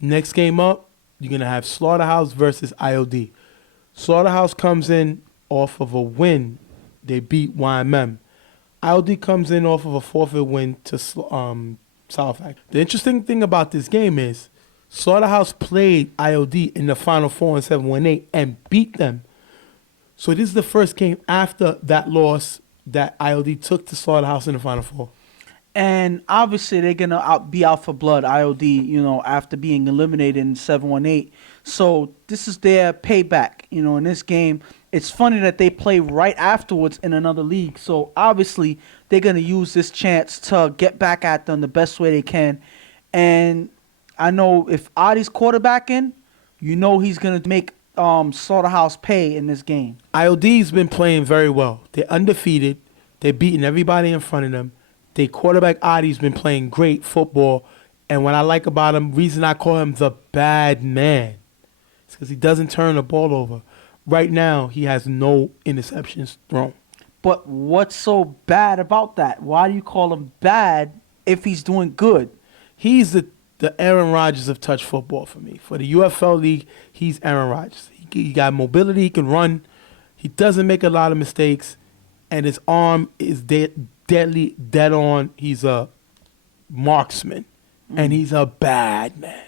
Next game up, you're going to have Slaughterhouse versus IOD. Slaughterhouse comes in off of a win. They beat YMM. IOD comes in off of a forfeit win to Southpack. The interesting thing about this game is Slaughterhouse played IOD in the Final Four in 7-1-8 and beat them. So this is the first game after that loss that IOD took to Slaughterhouse in the Final Four. And obviously they're going to be out for blood, IOD, after being eliminated in 7-1-8. So this is their payback, in this game. It's funny that they play right afterwards in another league. So obviously they're going to use this chance to get back at them the best way they can. And I know if Adi's quarterbacking, he's going to make Slaughterhouse pay in this game. IOD's been playing very well. They're undefeated. They're beating everybody in front of them. Their quarterback, Adi's been playing great football. And what I like about him, reason I call him the bad man, is because he doesn't turn the ball over. Right now, he has no interceptions thrown. But what's so bad about that? Why do you call him bad if he's doing good? He's the Aaron Rodgers of touch football for me. For the UFL League, he's Aaron Rodgers. He got mobility, he can run. He doesn't make a lot of mistakes. And his arm is deadly, dead on. He's a marksman. And he's a bad man.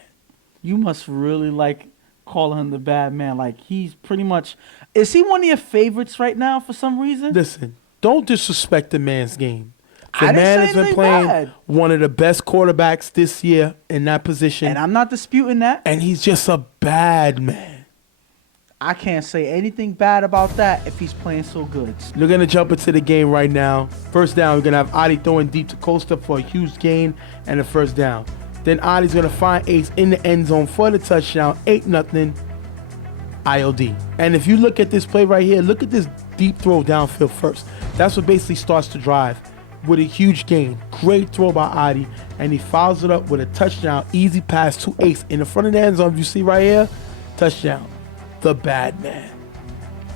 You must really like calling him the bad man. Like, he's pretty much... Is he one of your favorites right now for some reason? Listen, don't disrespect the man's game. The I didn't man say has been anything playing bad. one of the best quarterbacks this year in that position. And I'm not disputing that. And he's just a bad man. I can't say anything bad about that if he's playing so good. We're going to jump into the game right now. First down, we're going to have Adi throwing deep to Costa for a huge gain and a first down. Then Adi's going to find Ace in the end zone for the touchdown, 8-0 IOD. And if you look at this play right here, look at this deep throw downfield first. That's what basically starts the drive with a huge gain. Great throw by Adi, and he follows it up with a touchdown, easy pass to Ace in the front of the end zone. You see right here, touchdown. The bad man.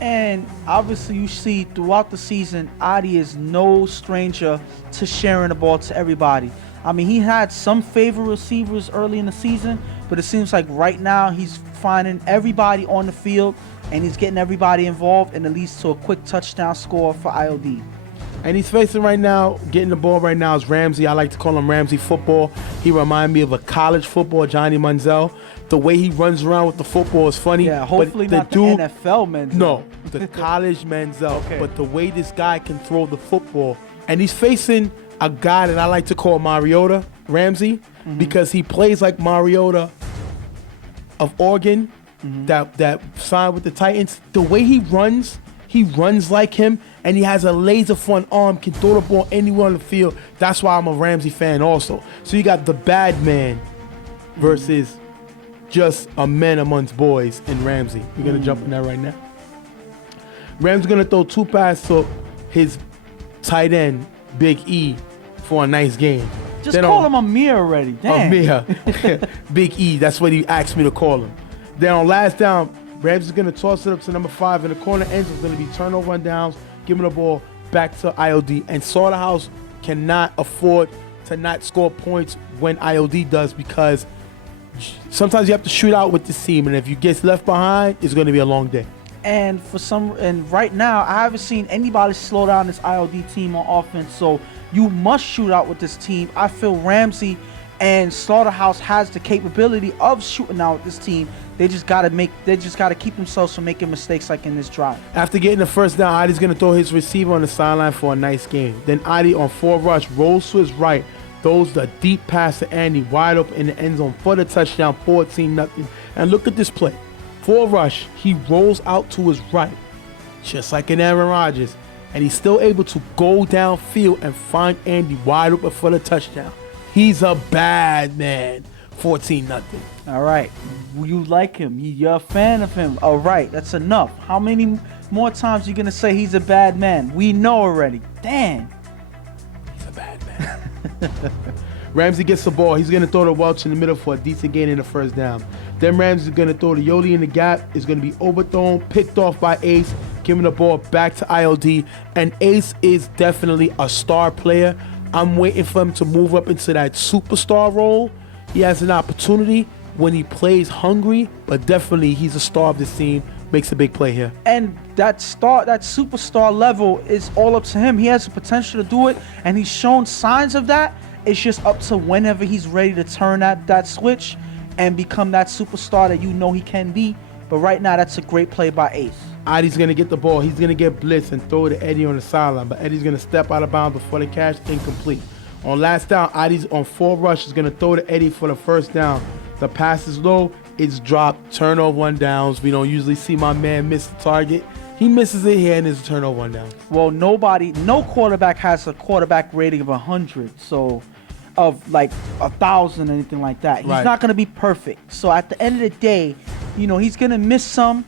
And obviously you see throughout the season, Adi is no stranger to sharing the ball to everybody. I mean, he had some favorite receivers early in the season, but it seems like right now he's finding everybody on the field and he's getting everybody involved, and it leads to a quick touchdown score for IOD. And he's facing right now, getting the ball right now is Ramsey. I like to call him Ramsey football. He reminds me of a college football Johnny Manziel. The way he runs around with the football is funny. Yeah, hopefully but not the NFL Manziel. No, the college Manziel. Okay. But the way this guy can throw the football, and he's facing a guy that I like to call Mariota, Ramsey, because he plays like Mariota of Oregon, that signed with the Titans. The way he runs like him, and he has a laser front arm, can throw the ball anywhere on the field. That's why I'm a Ramsey fan also. So you got the bad man versus just a man amongst boys in Ramsey. We're going to jump in that right now. Ramsey's going to throw two passes to his tight end, Big E, for a nice game. Just Then call him Amir already. Damn. Amir. Big E, that's what he asked me to call him. Then on last down, Ramsey's going to toss it up to number 5 in the corner. Ends is going to be turnover and downs, giving the ball back to IOD. And Slaughterhouse cannot afford to not score points when IOD does, because sometimes you have to shoot out with this team, and if you get left behind, it's going to be a long day. And right now, I haven't seen anybody slow down this IOD team on offense. So you must shoot out with this team. I feel Ramsey and Slaughterhouse has the capability of shooting out with this team. They just gotta keep themselves from making mistakes like in this drive. After getting the first down, Adi's going to throw his receiver on the sideline for a nice game. Then Adi on 4 rush rolls to his right, throws the deep pass to Andy wide open in the end zone for the touchdown, 14-0. And look at this play. 4 rush, he rolls out to his right, just like in Aaron Rodgers, and he's still able to go downfield and find Andy wide open for the touchdown. He's a bad man. 14-0. All right. You like him. You're a fan of him. All right. That's enough. How many more times are you going to say he's a bad man? We know already. Damn. He's a bad man. Ramsey gets the ball. He's going to throw to Welch in the middle for a decent gain in the first down. Then Ramsey's going to throw to Yoli in the gap. It's going to be overthrown, picked off by Ace, giving the ball back to IOD. And Ace is definitely a star player. I'm waiting for him to move up into that superstar role. He has an opportunity. when he plays hungry, but definitely he's a star of this team. Makes a big play here. And that superstar level is all up to him. He has the potential to do it, and he's shown signs of that. It's just up to whenever he's ready to turn that switch and become that superstar that you know he can be. But right now, that's a great play by Ace. Adi's going to get the ball. He's going to get blitzed and throw it to Eddie on the sideline. But Eddie's going to step out of bounds before the catch. Incomplete. On last down, Adi's on 4 rushes. Going to throw to Eddie for the first down. The pass is low. It's dropped. Turnover on downs. We don't usually see my man miss the target. He misses it here, and it's a turnover on downs. Well, no quarterback has a quarterback rating of 100. So, of like 1,000, anything like that. He's not going to be perfect. So at the end of the day, he's going to miss some.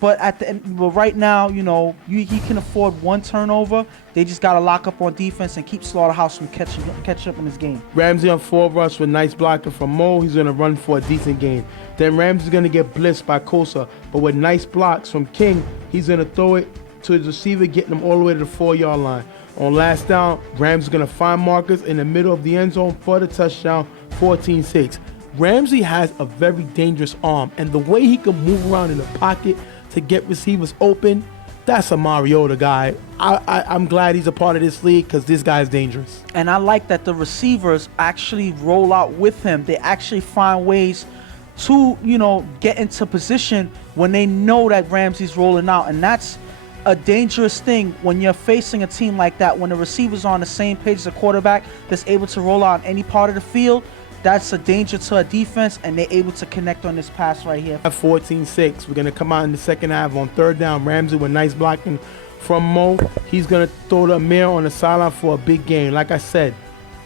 But at the end, right now, he can afford 1 turnover. They just got to lock up on defense and keep Slaughterhouse from catching up in this game. Ramsey on 4 rush with nice blocking from Mo. He's going to run for a decent gain. Then Ramsey's going to get blitzed by Kosa. But with nice blocks from King, he's going to throw it to his receiver, getting him all the way to the 4-yard line. On last down, Ramsey's going to find Marcus in the middle of the end zone for the touchdown, 14-6. Ramsey has a very dangerous arm, and the way he can move around in the pocket to get receivers open, that's a Mariota guy. I'm glad he's a part of this league because this guy's dangerous. And I like that the receivers actually roll out with him. They actually find ways to, get into position when they know that Ramsey's rolling out. And that's a dangerous thing when you're facing a team like that. When the receivers are on the same page as a quarterback that's able to roll out on any part of the field, that's a danger to a defense, and they're able to connect on this pass right here. At 14-6, we're going to come out in the second half on 3rd down. Ramsey with nice blocking from Mo. He's going to throw the Amir on the sideline for a big gain. Like I said,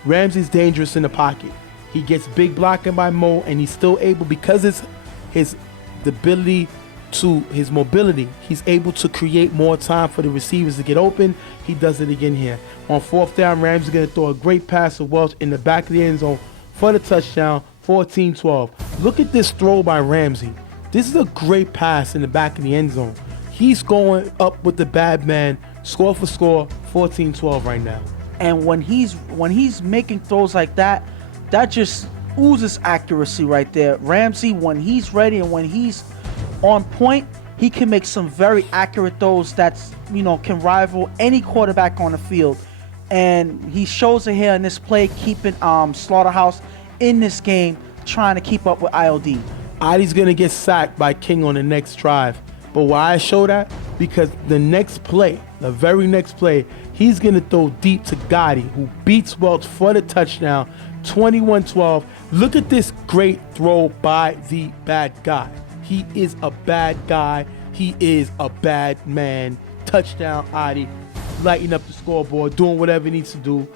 Ramsey's dangerous in the pocket. He gets big blocking by Mo, and he's still able, because it's his ability to his mobility, he's able to create more time for the receivers to get open. He does it again here. On 4th down, Ramsey's going to throw a great pass to Welch in the back of the end zone for the touchdown, 14-12. Look at this throw by Ramsey. This is a great pass in the back of the end zone. He's going up with the bad man, score for score, 14-12 right now. And when he's making throws like that, that just oozes accuracy right there. Ramsey, when he's ready and when he's on point, he can make some very accurate throws that's, can rival any quarterback on the field. And he shows it here in this play, keeping Slaughterhouse in this game, trying to keep up with ILD. Adi's going to get sacked by King on the next drive. But why I show that? Because the next play, the very next play, he's going to throw deep to Gotti, who beats Welch for the touchdown, 21-12. Look at this great throw by the bad guy. He is a bad guy. He is a bad man. Touchdown, Adi. Lighting up the scoreboard, doing whatever he needs to do.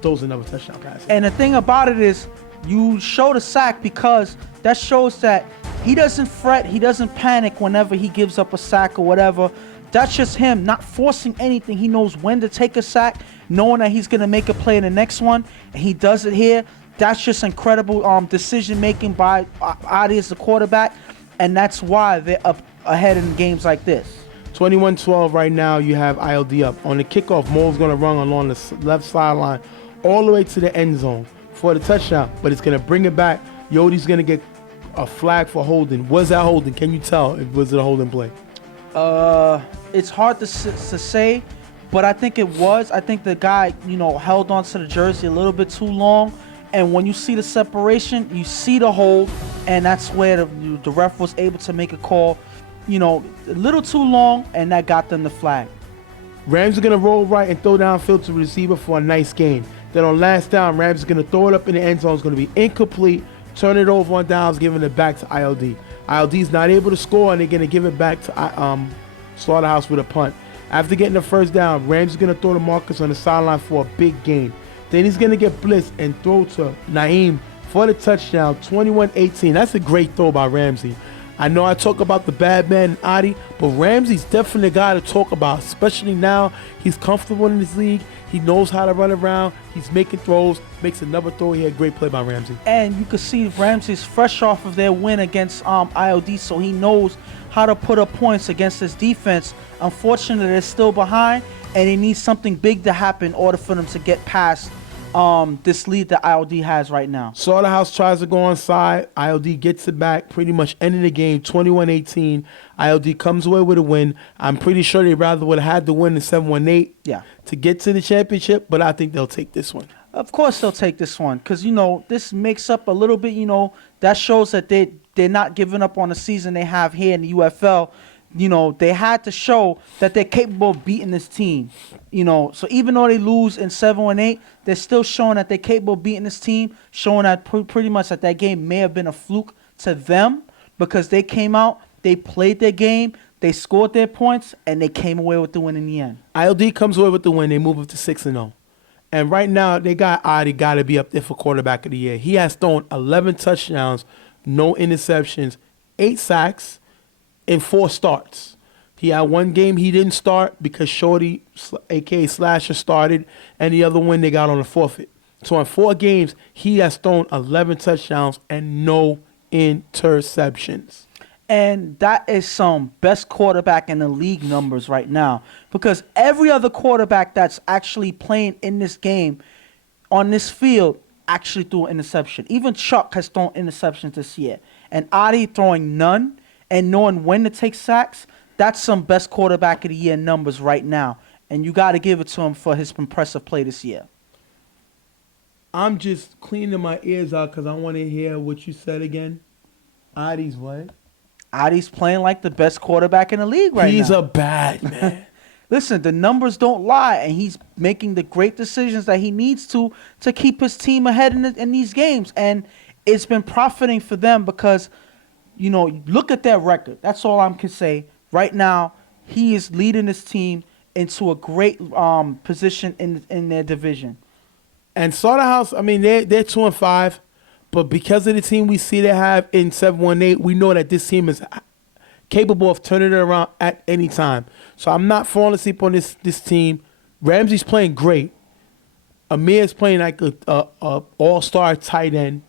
Throws another touchdown pass. And the thing about it is, you show the sack because that shows that he doesn't fret, he doesn't panic whenever he gives up a sack or whatever. That's just him not forcing anything. He knows when to take a sack, knowing that he's going to make a play in the next one, and he does it here. That's just incredible decision making by Adi as the quarterback, and that's why they're up ahead in games like this. 21-12 right now. You have ILD up. On the kickoff, Mo's going to run along the left sideline all the way to the end zone for the touchdown, but it's going to bring it back. Yodi's going to get a flag for holding. Was that holding? Can you tell? Was it a holding play? It's hard to say, but I think it was. I think the guy, held on to the jersey a little bit too long, and when you see the separation, you see the hold, and that's where the ref was able to make a call, a little too long, and that got them the flag. Rams are going to roll right and throw downfield to the receiver for a nice gain. Then on last down, Rams are going to throw it up in the end zone. It's going to be incomplete. Turn it over on downs, giving it back to ILD. ILD is not able to score, and they're going to give it back to Slaughterhouse with a punt. After getting the first down, Rams is going to throw to Marcus on the sideline for a big gain. Then he's going to get blitzed and throw to Naeem for the touchdown, 21-18. That's a great throw by Ramsey. I know I talk about the bad man and Adi, but Ramsey's definitely a guy to talk about, especially now. He's comfortable in this league. He knows how to run around. He's making throws, makes another throw here. Great play by Ramsey. And you can see Ramsey's fresh off of their win against ILD, so he knows how to put up points against this defense. Unfortunately, they're still behind, and they need something big to happen in order for them to get past this lead that ILD has right now. Slaughterhouse tries to go onside. ILD gets it back, pretty much ending the game 21-18. ILD comes away with a win. I'm pretty sure they rather would have had the win in 7-18 to get to the championship, but I think they'll take this one. Of course they'll take this one because, this makes up a little bit, that shows that they're not giving up on the season they have here in the UFL. They had to show that they're capable of beating this team. So even though they lose in 7-8, they're still showing that they're capable of beating this team, showing that pretty much that game may have been a fluke to them because they came out, they played their game, they scored their points, and they came away with the win in the end. ILD comes away with the win. They move up to 6-0. And right now, they got Adi got to be up there for quarterback of the year. He has thrown 11 touchdowns, no interceptions, 8 sacks, in 4 starts. He had one game he didn't start because Shorty, a.k.a. Slasher, started, and the other one they got on a forfeit. So in 4 games, he has thrown 11 touchdowns and no interceptions. And that is some best quarterback in the league numbers right now because every other quarterback that's actually playing in this game on this field actually threw an interception. Even Chuck has thrown interceptions this year. And Adi throwing none and knowing when to take sacks, that's some best quarterback of the year numbers right now. And you got to give it to him for his impressive play this year. I'm just cleaning my ears out because I want to hear what you said again. Adi's what? Adi's playing like the best quarterback in the league right now. He's a bad man. Listen, the numbers don't lie, and he's making the great decisions that he needs to keep his team ahead in these games. And it's been profiting for them because, look at their record. That's all I can say. Right now, he is leading this team into a great position in their division. And Slaughterhouse, they're 2-5. But because of the team we see they have in 7-8, we know that this team is capable of turning it around at any time. So I'm not falling asleep on this team. Ramsey's playing great. Amir's playing like a all-star tight end.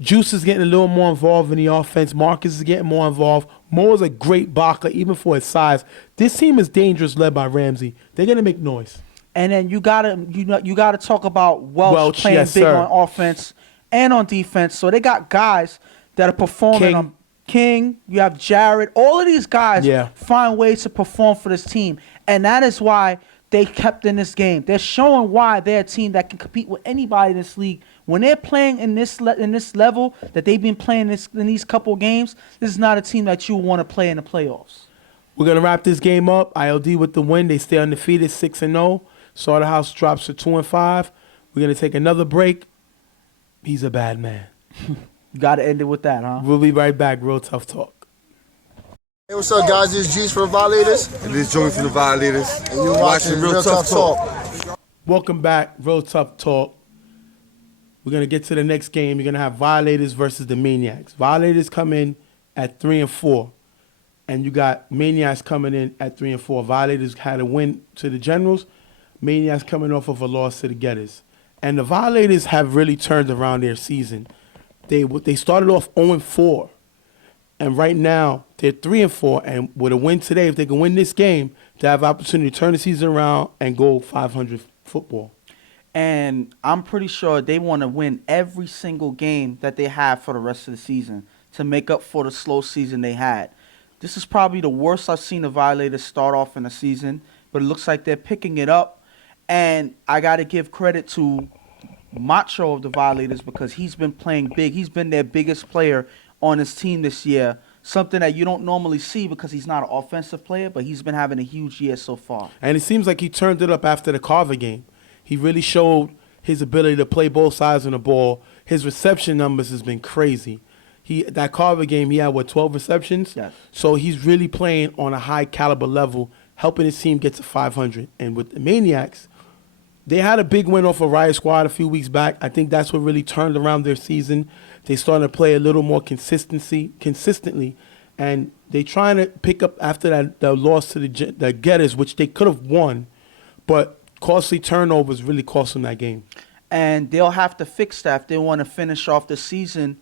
Juice is getting a little more involved in the offense. Marcus is getting more involved. Mo is a great blocker, even for his size. This team is dangerous, led by Ramsey. They're gonna make noise. And then you gotta talk about Welch playing yes, big sir. on offense and on defense. So they got guys that are performing. King, you have Jared. All of these guys find ways to perform for this team. And that is why they kept in this game. They're showing why they're a team that can compete with anybody in this league. When they're playing in this level that they've been playing in these couple games, this is not a team that you want to play in the playoffs. We're going to wrap this game up. ILD with the win. They stay undefeated, 6-0. Slaughterhouse drops to 2-5. We're going to take another break. He's a bad man. You got to end it with that, huh? We'll be right back. Real Tough Talk. Hey, what's up, guys? This is Juice from Violators. And this is Joey from the Violators. And you're watching Real Tough Talk. Welcome back. Real Tough Talk. We're going to get to the next game. You're going to have Violators versus the Maniacs. Violators come in at 3-4. And you got Maniacs coming in at 3-4. Violators had a win to the Generals. Maniacs coming off of a loss to the Getters. And the Violators have really turned around their season. They started off 0-4. And right now, they're 3-4. And with a win today, if they can win this game, they have opportunity to turn the season around and go 500 football. And I'm pretty sure they want to win every single game that they have for the rest of the season to make up for the slow season they had. This is probably the worst I've seen the Violators start off in a season, but it looks like they're picking it up. And I got to give credit to Macho of the Violators because he's been playing big. He's been their biggest player on his team this year, something that you don't normally see because he's not an offensive player, but he's been having a huge year so far. And it seems like he turned it up after the Carver game. He really showed his ability to play both sides of the ball. His reception numbers has been crazy. That Carver game, he had, 12 receptions? Yes. So he's really playing on a high caliber level, helping his team get to 500. And with the Maniacs, they had a big win off of Riot Squad a few weeks back. I think that's what really turned around their season. They started to play a little more consistently, and they trying to pick up after the loss to the Getters, which they could have won, but costly turnovers really cost them that game. And they'll have to fix that if they want to finish off the season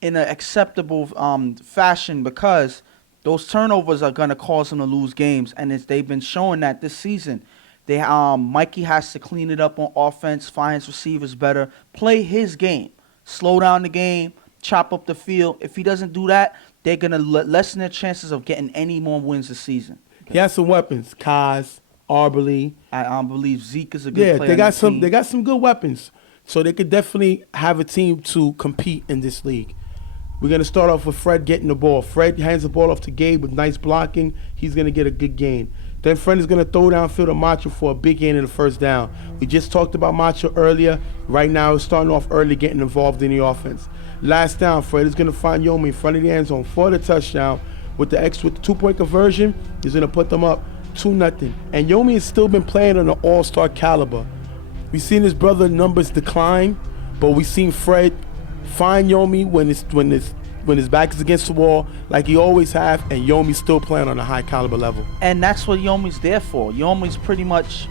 in an acceptable fashion because those turnovers are going to cause them to lose games, and they've been showing that this season. Mikey has to clean it up on offense, find his receivers better, play his game, slow down the game, chop up the field. If he doesn't do that, they're gonna lessen their chances of getting any more wins this season. He has some weapons. Kaz, Arberly. I believe Zeke is a good player. They got on the some. team. They got some good weapons, so they could definitely have a team to compete in this league. We're gonna start off with Fred getting the ball. Fred hands the ball off to Gabe with nice blocking. He's gonna get a good gain. Then Fred is gonna throw downfield to Macho for a big gain in the first down. We just talked about Macho earlier. Right now, he's starting off early, getting involved in the offense. Last down, Fred is gonna find Yomi in front of the end zone for the touchdown. With the 2-point conversion, he's gonna put them up 2-0. And Yomi has still been playing on an all-star caliber. We've seen his brother numbers decline, but we've seen Fred find Yomi when his back is against the wall, like he always have, and Yomi's still playing on a high caliber level. And that's what Yomi's there for. Yomi's pretty much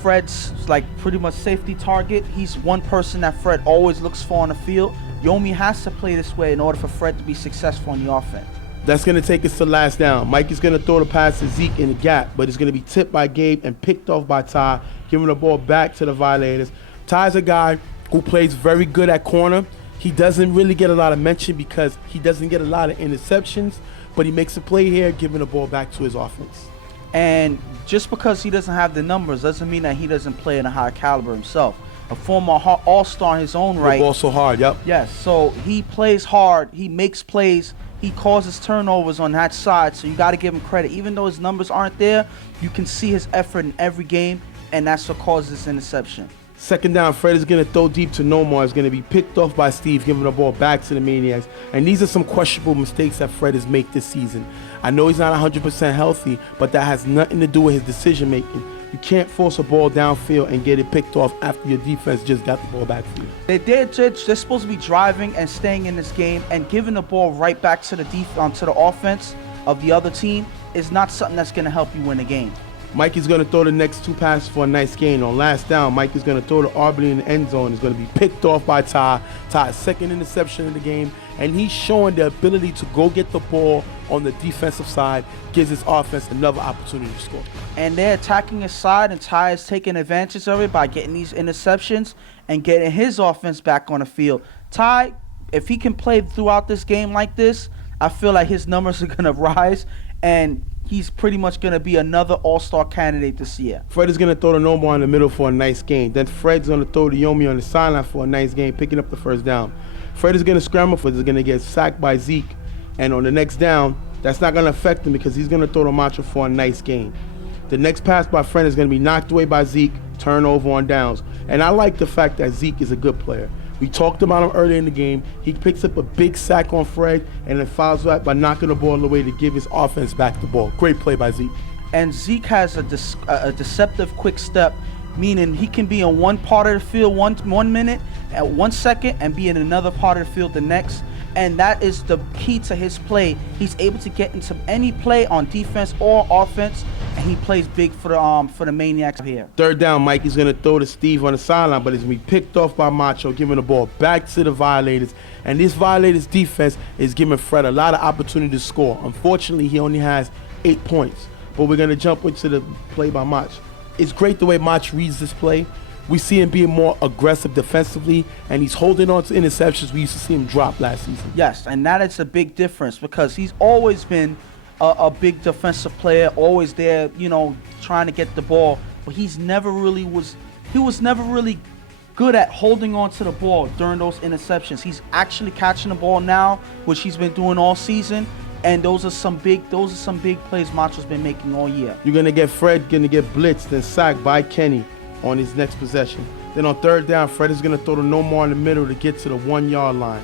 Fred's like pretty much safety target. He's one person that Fred always looks for on the field. Yomi has to play this way in order for Fred to be successful in the offense. That's going to take us to last down. Mike is going to throw the pass to Zeke in the gap, but it's going to be tipped by Gabe and picked off by Ty, giving the ball back to the Violators. Ty's a guy who plays very good at corner. He doesn't really get a lot of mention because he doesn't get a lot of interceptions, but he makes a play here, giving the ball back to his offense. And just because he doesn't have the numbers doesn't mean that he doesn't play in a high caliber himself. A former all-star in his own right. Also hard, yep. Yes, so he plays hard. He makes plays. He causes turnovers on that side, so you got to give him credit. Even though his numbers aren't there, you can see his effort in every game, and that's what causes this interception. Second down, Fred is going to throw deep to Nomar. It's going to be picked off by Steve, giving the ball back to the Maniacs. And these are some questionable mistakes that Fred has made this season. I know he's not 100% healthy, but that has nothing to do with his decision-making. You can't force a ball downfield and get it picked off after your defense just got the ball back for you. They're supposed to be driving and staying in this game, and giving the ball right back to the to the offense of the other team is not something that's going to help you win a game. Mike is going to throw the next two passes for a nice gain. On last down, Mike is going to throw to Arberly in the end zone. It's going to be picked off by Ty. Ty's second interception of the game, and he's showing the ability to go get the ball on the defensive side, gives his offense another opportunity to score. And they're attacking his side, and Ty is taking advantage of it by getting these interceptions and getting his offense back on the field. Ty, if he can play throughout this game like this, I feel like his numbers are going to rise, and he's pretty much going to be another all-star candidate this year. Fred is going to throw the Nomar in the middle for a nice gain. Then Fred's going to throw the Yomi on the sideline for a nice gain, picking up the first down. Fred is going to scramble for it. He's going to get sacked by Zeke. And on the next down, that's not going to affect him because he's going to throw the Macho for a nice gain. The next pass by Fred is going to be knocked away by Zeke, turnover on downs. And I like the fact that Zeke is a good player. We talked about him earlier in the game. He picks up a big sack on Fred and then fouls back by knocking the ball away to give his offense back the ball. Great play by Zeke. And Zeke has a deceptive quick step, meaning he can be in one part of the field 1 minute, at 1 second, and be in another part of the field the next. And that is the key to his play. He's able to get into any play on defense or offense, and he plays big for the Maniacs here. Third down, Mike is going to throw to Steve on the sideline, but it's going to be picked off by Macho, giving the ball back to the Violators. And this Violators defense is giving Fred a lot of opportunity to score. Unfortunately, he only has 8 points. But we're going to jump into the play by Mach. It's great the way Mach reads this play. We see him being more aggressive defensively, and he's holding on to interceptions we used to see him drop last season. Yes, and that is a big difference because he's always been a big defensive player, always there, trying to get the ball. But he was never really good at holding on to the ball during those interceptions. He's actually catching the ball now, which he's been doing all season. And those are some big plays Macho's been making all year. You're gonna get Fred gonna get blitzed and sacked by Kenny on his next possession. Then on third down, Fred is gonna throw the no more in the middle to get to the 1 yard line.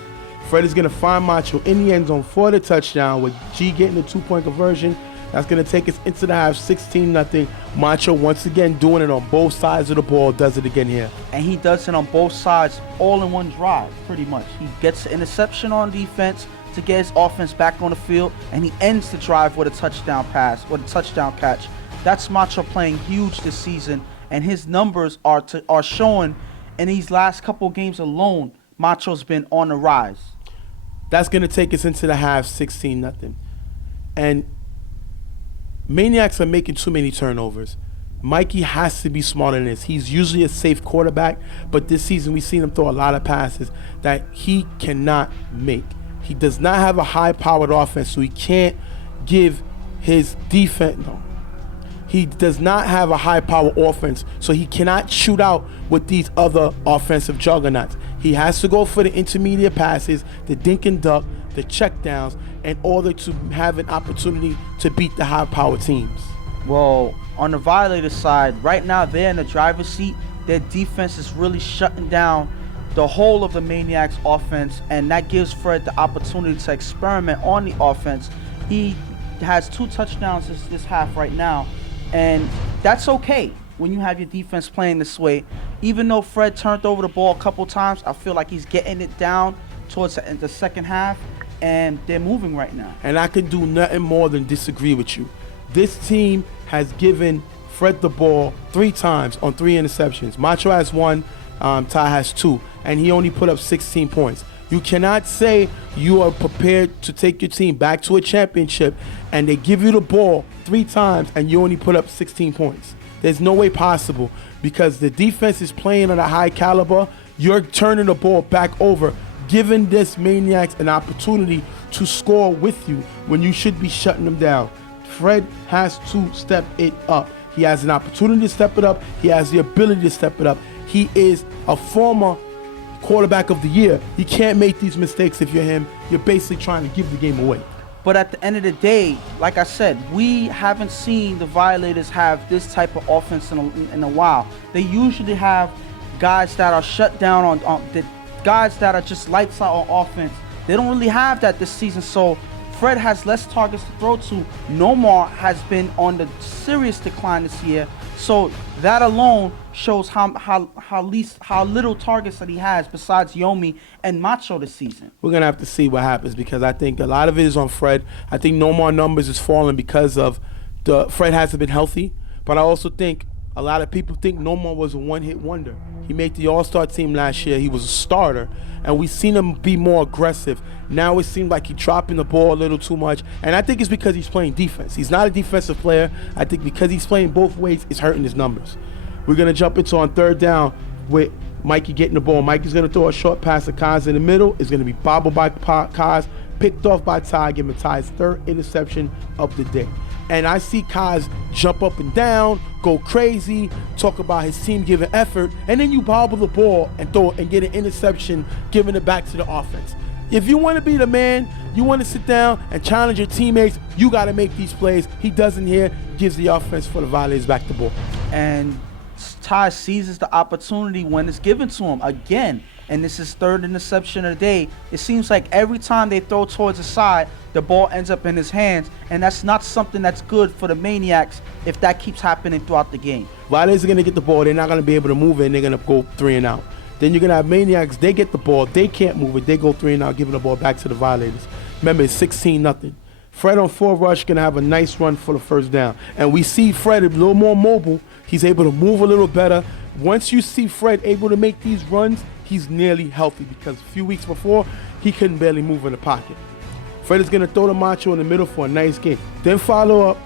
Fred is gonna find Macho in the end zone for the touchdown with G getting the 2-point conversion. That's gonna take us into the half, 16-0. Macho once again doing it on both sides of the ball, does it again here. And he does it on both sides, all in one drive, pretty much. He gets an interception on defense to get his offense back on the field, and he ends the drive with a touchdown pass, with a touchdown catch. That's Macho playing huge this season, and his numbers are showing in these last couple games alone. Macho's been on the rise. That's going to take us into the half, 16-0. And Maniacs are making too many turnovers. Mikey has to be smarter than this. He's usually a safe quarterback, but this season we've seen him throw a lot of passes that he cannot make. He does not have a high-powered offense, so he can't give his defense. No. He does not have a high-powered offense, so he cannot shoot out with these other offensive juggernauts. He has to go for the intermediate passes, the dink and duck, the checkdowns, in order to have an opportunity to beat the high-powered teams. Well, on the Violators side, right now they're in the driver's seat. Their defense is really shutting down the whole of the Maniacs offense, and that gives Fred the opportunity to experiment on the offense. He has 2 touchdowns this half right now, and that's okay when you have your defense playing this way. Even though Fred turned over the ball a couple times, I feel like he's getting it down towards the second half, and they're moving right now. And I can do nothing more than disagree with you. This team has given Fred the ball 3 times on 3 interceptions. Macho has 1, Ty has 2, and he only put up 16 points. You cannot say you are prepared to take your team back to a championship and they give you the ball 3 times and you only put up 16 points. There's no way possible, because the defense is playing at a high caliber. You're turning the ball back over, giving this Maniacs an opportunity to score with you when you should be shutting them down. Fred has to step it up. He has an opportunity to step it up. He has the ability to step it up. He is a former quarterback of the year. You can't make these mistakes if you're him. You're basically trying to give the game away. But at the end of the day, like I said, we haven't seen the Violators have this type of offense in a while. They usually have guys that are shut down on the guys that are just lights out on offense. They don't really have that this season, so Fred has less targets to throw to. Nomar has been on the serious decline this year, so that alone shows how little targets that he has besides Yomi and Macho this season. We're gonna have to see what happens, because I think a lot of it is on Fred. I think Nomar numbers is falling because of Fred hasn't been healthy, but I also think a lot of people think Nomar was a one-hit wonder. He made the All-Star team last year. He was a starter, and we've seen him be more aggressive. Now it seems like he's dropping the ball a little too much, and I think it's because he's playing defense. He's not a defensive player. I think because he's playing both ways, it's hurting his numbers. We're going to jump into on 3rd down with Mikey getting the ball. Mikey's going to throw a short pass to Kaz in the middle. It's going to be bobbled by Kaz, picked off by Ty, giving Ty's 3rd interception of the day. And I see Kaz jump up and down, go crazy, talk about his team giving effort, and then you bobble the ball and throw it and get an interception, giving it back to the offense. If you want to be the man, you want to sit down and challenge your teammates, you got to make these plays. He doesn't here, gives the offense for the Violators back the ball. And Ty seizes the opportunity when it's given to him again, and this is 3rd interception of the day. It seems like every time they throw towards the side, the ball ends up in his hands, and that's not something that's good for the Maniacs if that keeps happening throughout the game. Violators are going to get the ball. They're not going to be able to move it, and they're going to go 3 and out. Then you're going to have Maniacs. They get the ball. They can't move it. They go 3 and out, giving the ball back to the Violators. Remember, it's 16-0. Fred on 4 rush going to have a nice run for the 1st down. And we see Fred a little more mobile. He's able to move a little better. Once you see Fred able to make these runs, he's nearly healthy, because a few weeks before, he couldn't barely move in the pocket. Fred is going to throw the Macho in the middle for a nice game. Then follow up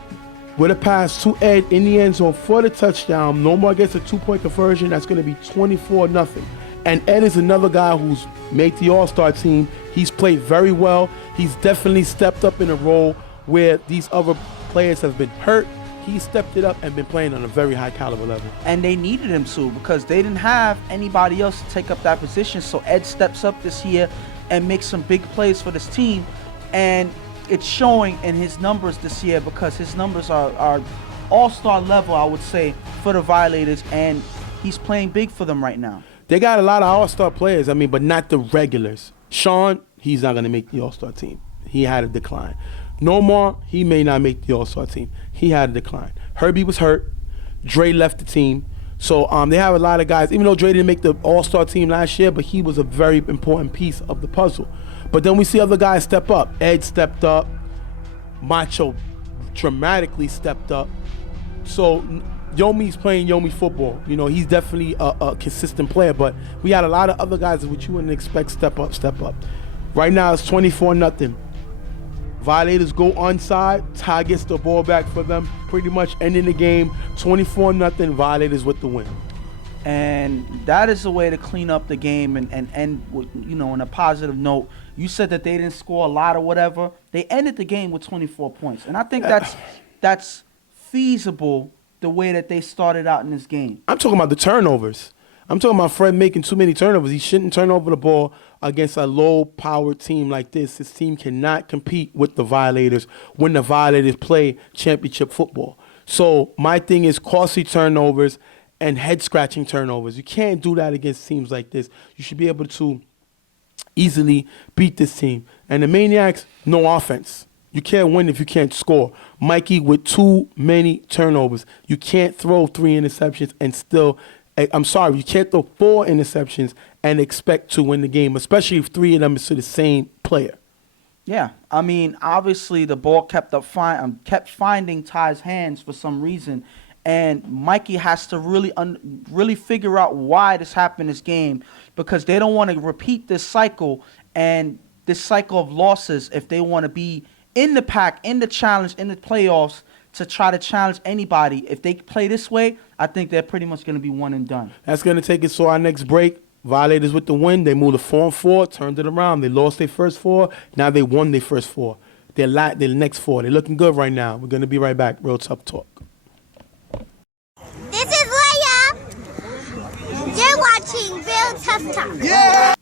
with a pass to Ed in the end zone for the touchdown. Nomar gets a 2-point conversion. That's going to be 24-0. And Ed is another guy who's made the All-Star team. He's played very well. He's definitely stepped up in a role where these other players have been hurt. He stepped it up and been playing on a very high caliber level. And they needed him to, because they didn't have anybody else to take up that position. So Ed steps up this year and makes some big plays for this team. And it's showing in his numbers this year, because his numbers are all-star level, I would say, for the Violators. And he's playing big for them right now. They got a lot of all-star players, but not the regulars. Sean, he's not going to make the all-star team. He had a decline. Nomar, he may not make the all-star team. He had a decline. Herbie was hurt. Dre left the team. So they have a lot of guys, even though Dre didn't make the all-star team last year, but he was a very important piece of the puzzle. But then we see other guys step up. Ed stepped up. Macho dramatically stepped up. So Yomi's playing Yomi football. He's definitely a consistent player, but we had a lot of other guys which you wouldn't expect step up. Right now it's 24-0. Violators go onside. Ty gets the ball back for them, pretty much ending the game 24-0. Violators with the win. And that is a way to clean up the game and end with, in a positive note. You said that they didn't score a lot or whatever. They ended the game with 24 points. And I think that's feasible the way that they started out in this game. I'm talking about the turnovers. I'm talking about Fred making too many turnovers. He shouldn't turn over the ball against a low-powered team like this. This team cannot compete with the Violators when the Violators play championship football. So my thing is costly turnovers and head-scratching turnovers. You can't do that against teams like this. You should be able to easily beat this team. And the Maniacs, no offense. You can't win if you can't score. Mikey with too many turnovers. You can't throw 3 interceptions and still – I'm sorry, you can't throw 4 interceptions and expect to win the game, especially if 3 of them is to the same player. Yeah, I mean, obviously the ball kept finding Ty's hands for some reason, and Mikey has to really figure out why this happened in this game, because they don't want to repeat this cycle and this cycle of losses if they want to be in the pack, in the challenge, in the playoffs, to try to challenge anybody. If they play this way, I think they're pretty much going to be one and done. That's going to take us to our next break. Violators with the win. They moved to 4-4, turned it around. They lost their first 4. Now they won their first 4. Their next 4. They're looking good right now. We're going to be right back. Real Tough Talk. This is Leia. You're watching Real Tough Talk. Yeah!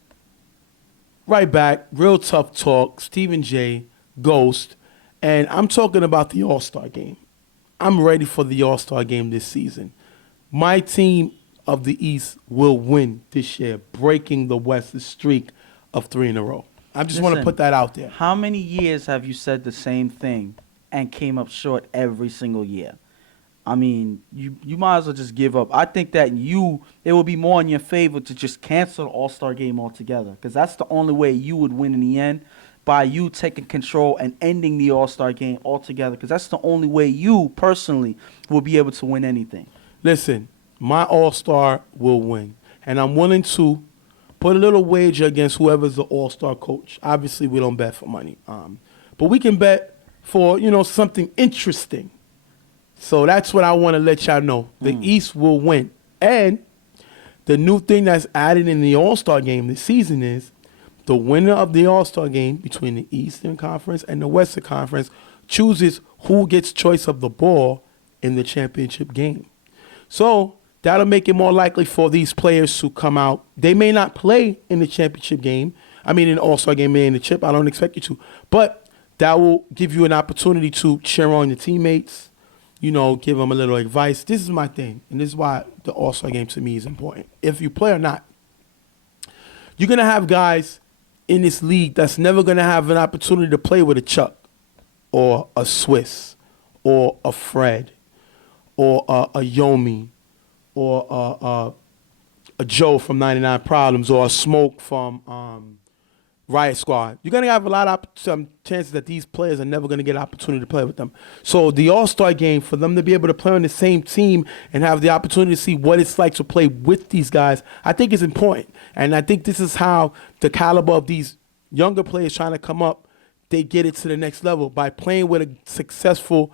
Right back. Real Tough Talk. Stephen J. Ghost. And I'm talking about the All-Star game. I'm ready for the All-Star game this season. My team of the East will win this year, breaking the West's streak of 3 in a row. I just want to put that out there. How many years have you said the same thing and came up short every single year? I mean, you might as well just give up. I think that it would be more in your favor to just cancel the All-Star game altogether, because that's the only way you would win in the end, by you taking control and ending the All-Star game altogether, because that's the only way you personally will be able to win anything. Listen, my All-Star will win, and I'm willing to put a little wager against whoever's the All-Star coach. Obviously, we don't bet for money, but we can bet for something interesting. So that's what I want to let y'all know. The East will win, and the new thing that's added in the All-Star game this season is the winner of the All-Star game between the Eastern Conference and the Western Conference chooses who gets choice of the ball in the championship game. So that'll make it more likely for these players to come out. They may not play in the championship game. I mean, in the All-Star game, in the chip. I don't expect you to. But that will give you an opportunity to cheer on your teammates, give them a little advice. This is my thing, and this is why the All-Star game to me is important. If you play or not, you're going to have guys in this league that's never going to have an opportunity to play with a Chuck or a Swiss or a Fred or a Yomi or a Joe from 99 Problems or a Smoke from Riot Squad. You're going to have a lot of some chances that these players are never going to get an opportunity to play with them. So the All-Star game, for them to be able to play on the same team and have the opportunity to see what it's like to play with these guys, I think is important. And I think this is how the caliber of these younger players trying to come up, they get it to the next level by playing with a successful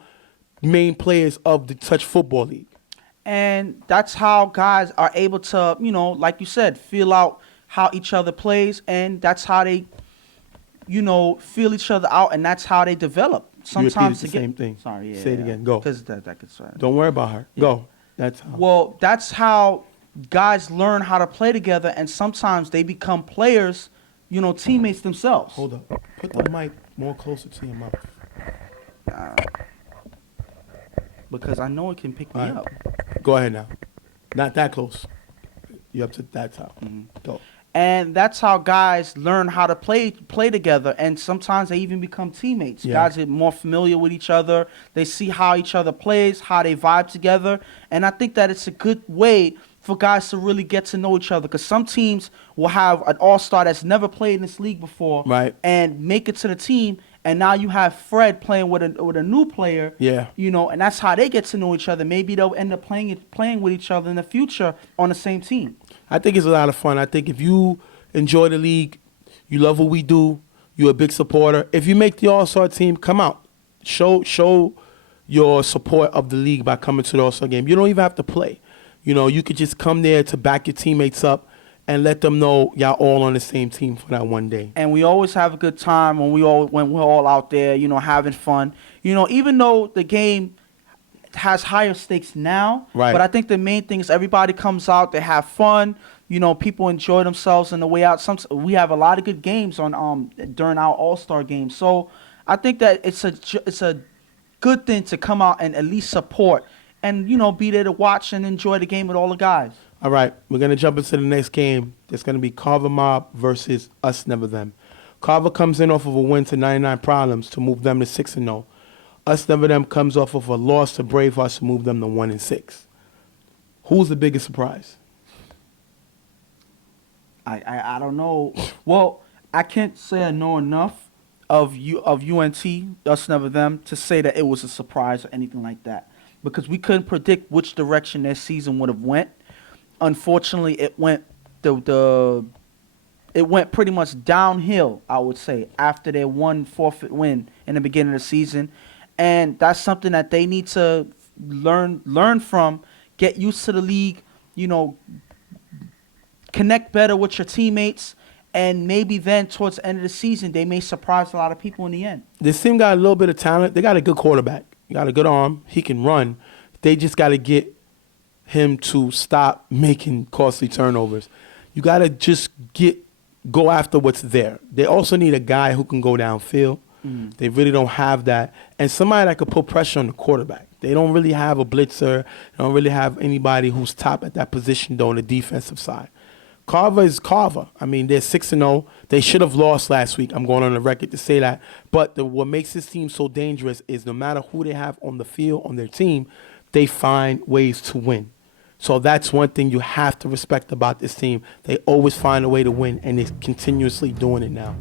main players of the Touch Football League. And that's how guys are able to, like you said, feel out how each other plays, and that's how they, feel each other out, and that's how they develop. Sometimes the same thing. Sorry, yeah. Say it again. Go. Because that could. Sorry. Don't worry about her. Yeah. Go. That's how. Well, that's how guys learn how to play together, and sometimes they become players, teammates themselves. Hold up. Put the mic more closer to your mouth. Because I know it can pick me up. Go ahead now. Not that close. You're up to that top. Mm-hmm. Go. And that's how guys learn how to play together, and sometimes they even become teammates. Yeah. Guys get more familiar with each other. They see how each other plays, how they vibe together, and I think that it's a good way for guys to really get to know each other, because some teams will have an all-star that's never played in this league before, right, and make it to the team, and now you have Fred playing with a new player, yeah, and that's how they get to know each other. Maybe they'll end up playing with each other in the future on the same team. I think it's a lot of fun. I think if you enjoy the league, you love what we do, you're a big supporter. If you make the All-Star team, come out. Show your support of the league by coming to the All-Star game. You don't even have to play. You could just come there to back your teammates up and let them know y'all all on the same team for that one day. And we always have a good time when we're all out there, having fun. Even though the game has higher stakes now, right. But I think the main thing is everybody comes out, they have fun. People enjoy themselves on the way out. We have a lot of good games on during our All-Star game. So I think that it's a good thing to come out and at least support and be there to watch and enjoy the game with all the guys. All right, we're going to jump into the next game. It's going to be Carver Mobb versus Us Never Them. Carver comes in off of a win to 99 Problems to move them to 6-0. Us Never Them comes off of a loss to Bravehearts to move them to 1-6. Who's the biggest surprise? I don't know. Well, I can't say I know enough of UNT, Us Never Them, to say that it was a surprise or anything like that. Because we couldn't predict which direction their season would have went. Unfortunately, it went it went pretty much downhill, I would say, after their one forfeit win in the beginning of the season, and that's something that they need to learn from, get used to the league, connect better with your teammates, and maybe then towards the end of the season they may surprise a lot of people in the end. This team got a little bit of talent. They got a good quarterback. He got a good arm. He can run. They just got to get him to stop making costly turnovers. You got to just go after what's there. They also need a guy who can go downfield. They really don't have that. And somebody that could put pressure on the quarterback. They don't really have a blitzer. They don't really have anybody who's top at that position, though, on the defensive side. Carver is Carver. I mean, they're 6-0. They should have lost last week. I'm going on the record to say that. But what makes this team so dangerous is no matter who they have on the field, on their team, they find ways to win. So that's one thing you have to respect about this team. They always find a way to win, and they're continuously doing it now.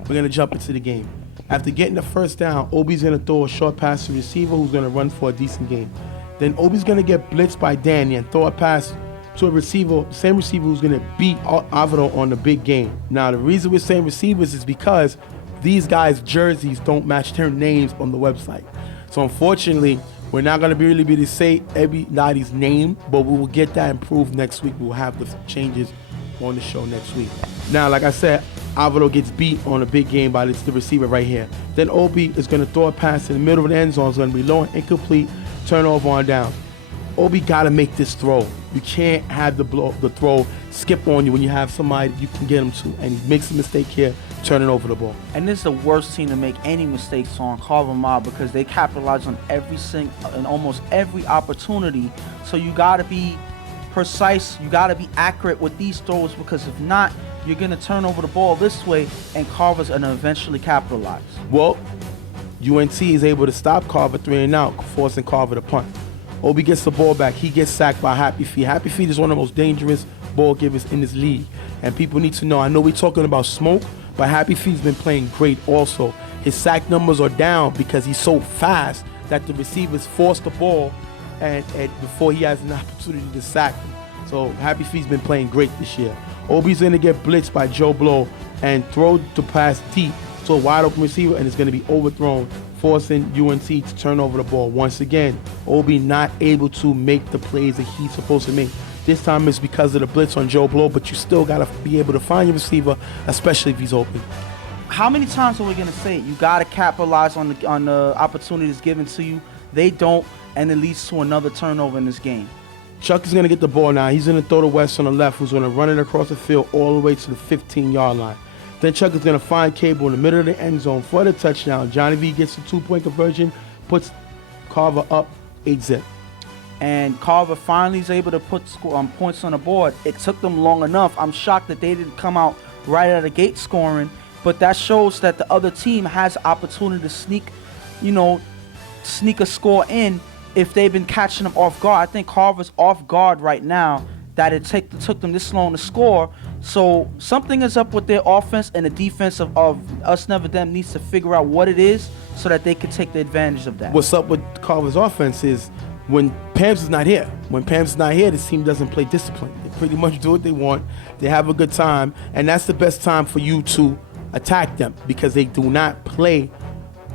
We're going to jump into the game. After getting the first down, Obi's going to throw a short pass to the receiver who's going to run for a decent game. Then Obi's going to get blitzed by Danny and throw a pass to a receiver, same receiver who's going to beat Avado on the big game. Now, the reason we're saying receivers is because these guys' jerseys don't match their names on the website. So, unfortunately, we're not going to really be able to say everybody's name, but we will get that improved next week. We'll have the changes on the show next week. Now, like I said, Avado gets beat on a big game by the receiver right here. Then Obi is going to throw a pass in the middle of the end zone. It's going to be low and incomplete, turnover on down. Obi got to make this throw. You can't have the throw skip on you when you have somebody you can get him to. And he makes a mistake here, turning over the ball. And this is the worst team to make any mistakes on, Carver Mobb, because they capitalize on almost every opportunity. So you got to be precise. You got to be accurate with these throws, because if not, you're going to turn over the ball this way, and Carver's going to eventually capitalize. Well, UNT is able to stop Carver 3-and-out, forcing Carver to punt. Obi gets the ball back. He gets sacked by Happy Feet. Happy Feet is one of the most dangerous ball givers in this league. And people need to know, I know we're talking about smoke, but Happy Feet's been playing great also. His sack numbers are down because he's so fast that the receivers force the ball and before he has an opportunity to sack him. So Happy Feet's been playing great this year. Obi's going to get blitzed by Joe Blow and throw the pass deep to a wide open receiver, and it's going to be overthrown, forcing UNT to turn over the ball. Once again, Obi not able to make the plays that he's supposed to make. This time it's because of the blitz on Joe Blow, but you still got to be able to find your receiver, especially if he's open. How many times are we going to say it? You got to capitalize on the opportunities given to you. They don't, and it leads to another turnover in this game. Chuck is going to get the ball now. He's going to throw to West on the left, who's going to run it across the field all the way to the 15-yard line. Then Chuck is going to find Cable in the middle of the end zone for the touchdown. Johnny V gets the 2-point conversion, puts Carver up 8-zip. And Carver finally is able to put points on the board. It took them long enough. I'm shocked that they didn't come out right out of the gate scoring, but that shows that the other team has opportunity to sneak a score in if they've been catching them off guard. I think Carver's off guard right now that it took them this long to score. So something is up with their offense, and the defense of Us Never Them needs to figure out what it is so that they can take the advantage of that. What's up with Carver's offense is when Pams is not here. When Pams is not here, this team doesn't play discipline. They pretty much do what they want. They have a good time, and that's the best time for you to attack them because they do not play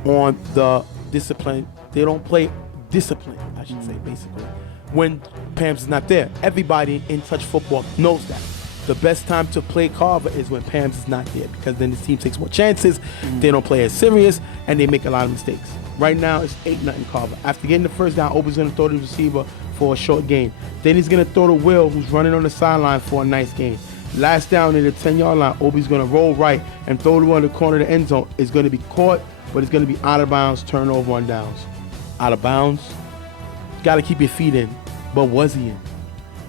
on the discipline. They don't play discipline, I should say, basically. When Pams is not there, everybody in touch football knows that. The best time to play Carver is when Pams is not there because then the team takes more chances, they don't play as serious, and they make a lot of mistakes. Right now, it's 8-0 Carver. After getting the first down, Obi's going to throw the receiver for a short gain. Then he's going to throw to Will, who's running on the sideline for a nice gain. Last down in the 10-yard line, Obi's going to roll right and throw the one in the corner of the end zone. It's going to be caught, but it's going to be out of bounds, turnover on downs. Out of bounds, got to keep your feet in. But was he in?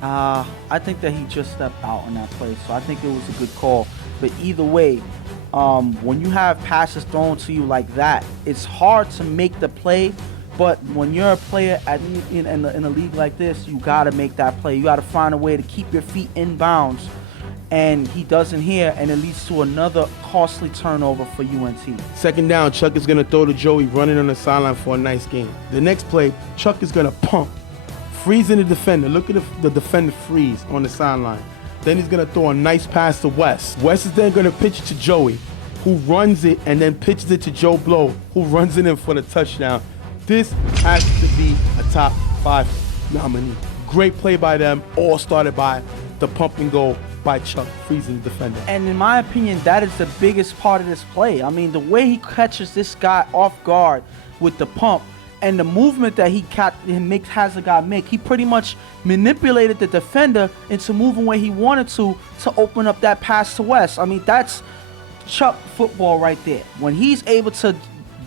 I think that he just stepped out on that play, so I think it was a good call. But either way, when you have passes thrown to you like that, it's hard to make the play. But when you're a player in a league like this, you got to make that play. You got to find a way to keep your feet in bounds. And he doesn't here, and it leads to another costly turnover for UNT. Second down, Chuck is going to throw to Joey, running on the sideline for a nice gain. The next play, Chuck is going to pump, freezing the defender. Look at the defender freeze on the sideline. Then he's going to throw a nice pass to Wes. Wes is then going to pitch it to Joey, who runs it and then pitches it to Joe Blow, who runs it in for the touchdown. This has to be a top 5 nominee. Great play by them, all started by the pump and go by Chuck, freezing the defender. And in my opinion, that is the biggest part of this play. I mean, the way he catches this guy off guard with the pump and the movement that he has the guy make, he pretty much manipulated the defender into moving where he wanted to open up that pass to West. I mean, that's Chuck football right there. When he's able to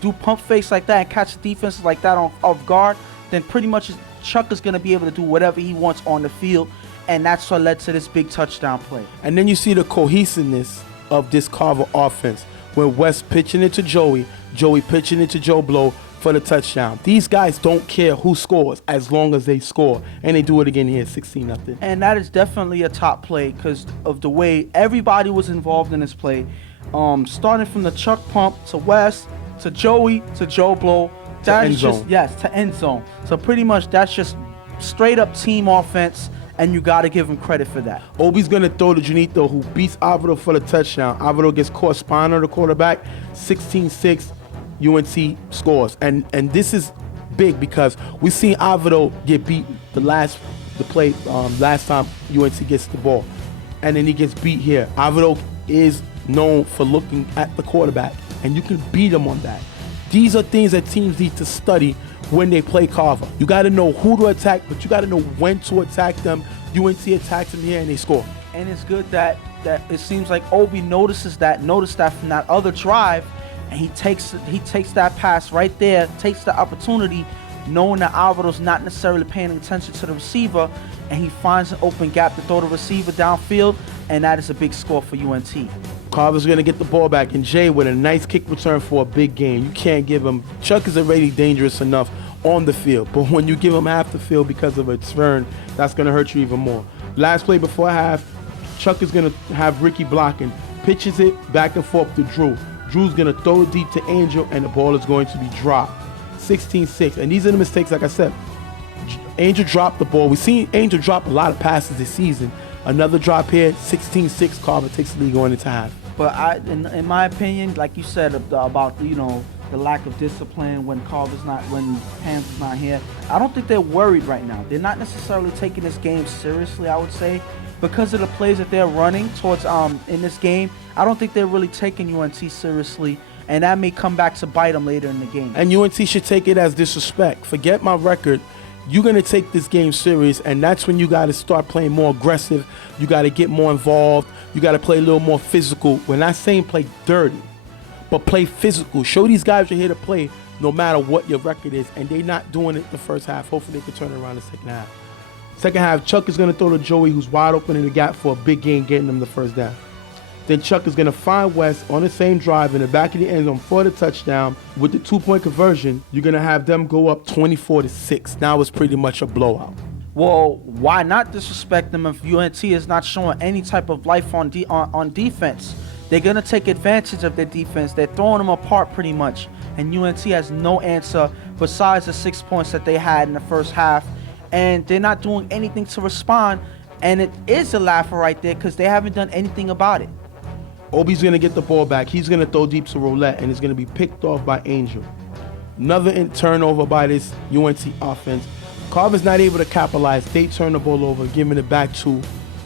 do pump fakes like that and catch defenses like that off guard, then pretty much Chuck is going to be able to do whatever he wants on the field. And that's what led to this big touchdown play. And then you see the cohesiveness of this Carver offense when West pitching it to Joey, Joey pitching it to Joe Blow for the touchdown. These guys don't care who scores as long as they score. And they do it again here, 16-0. And that is definitely a top play because of the way everybody was involved in this play. Starting from the Chuck pump to West, to Joey, to Joe Blow. To end zone. Yes, to end zone. So pretty much that's just straight up team offense. And you got to give him credit for that. Obi's going to throw to Junito, who beats Alvaro for the touchdown. Alvaro gets caught spine on the quarterback. 16-6, UNC scores. And this is big because we've seen Alvaro get beat last time UNC gets the ball. And then he gets beat here. Alvaro is known for looking at the quarterback, and you can beat him on that. These are things that teams need to study when they play Carver. You got to know who to attack, but you got to know when to attack them. UNC attacks them here and they score. And it's good that it seems like Obi noticed that from that other drive, and he takes that pass right there, takes the opportunity, knowing that Alvaro's not necessarily paying attention to the receiver, and he finds an open gap to throw the receiver downfield, and that is a big score for UNT. Carver's going to get the ball back, and Jay with a nice kick return for a big gain. You can't give him. Chuck is already dangerous enough on the field, but when you give him half the field because of a turn, that's going to hurt you even more. Last play before half, Chuck is going to have Ricky blocking, pitches it back and forth to Drew. Drew's going to throw it deep to Angel, and the ball is going to be dropped. 16-6, and these are the mistakes, like I said. Angel dropped the ball. We've seen Angel drop a lot of passes this season. Another drop here, 16-6, Carver takes the lead going into half. But in my opinion, like you said about the lack of discipline when Pams is not here, I don't think they're worried right now. They're not necessarily taking this game seriously, I would say, because of the plays that they're running towards in this game. I don't think they're really taking UNT seriously, and that may come back to bite them later in the game. And UNT should take it as disrespect. Forget my record. You're going to take this game serious, and that's when you got to start playing more aggressive. You got to get more involved. You got to play a little more physical. We're not saying play dirty, but play physical. Show these guys you're here to play no matter what your record is, and they're not doing it the first half. Hopefully they can turn it around the second half. Second half, Chuck is going to throw to Joey, who's wide open in the gap for a big gain, getting them the first down. Then Chuck is going to find West on the same drive in the back of the end zone for the touchdown. With the 2-point conversion, you're going to have them go up 24-6. Now it's pretty much a blowout. Well, why not disrespect them if UNT is not showing any type of life on defense? They're going to take advantage of their defense. They're throwing them apart pretty much. And UNT has no answer besides the 6 points that they had in the first half. And they're not doing anything to respond. And it is a laugher right there because they haven't done anything about it. Obi's going to get the ball back. He's going to throw deep to Roulette, and it's going to be picked off by Angel. Another turnover by this UNC offense. Carver's not able to capitalize. They turn the ball over, giving it back to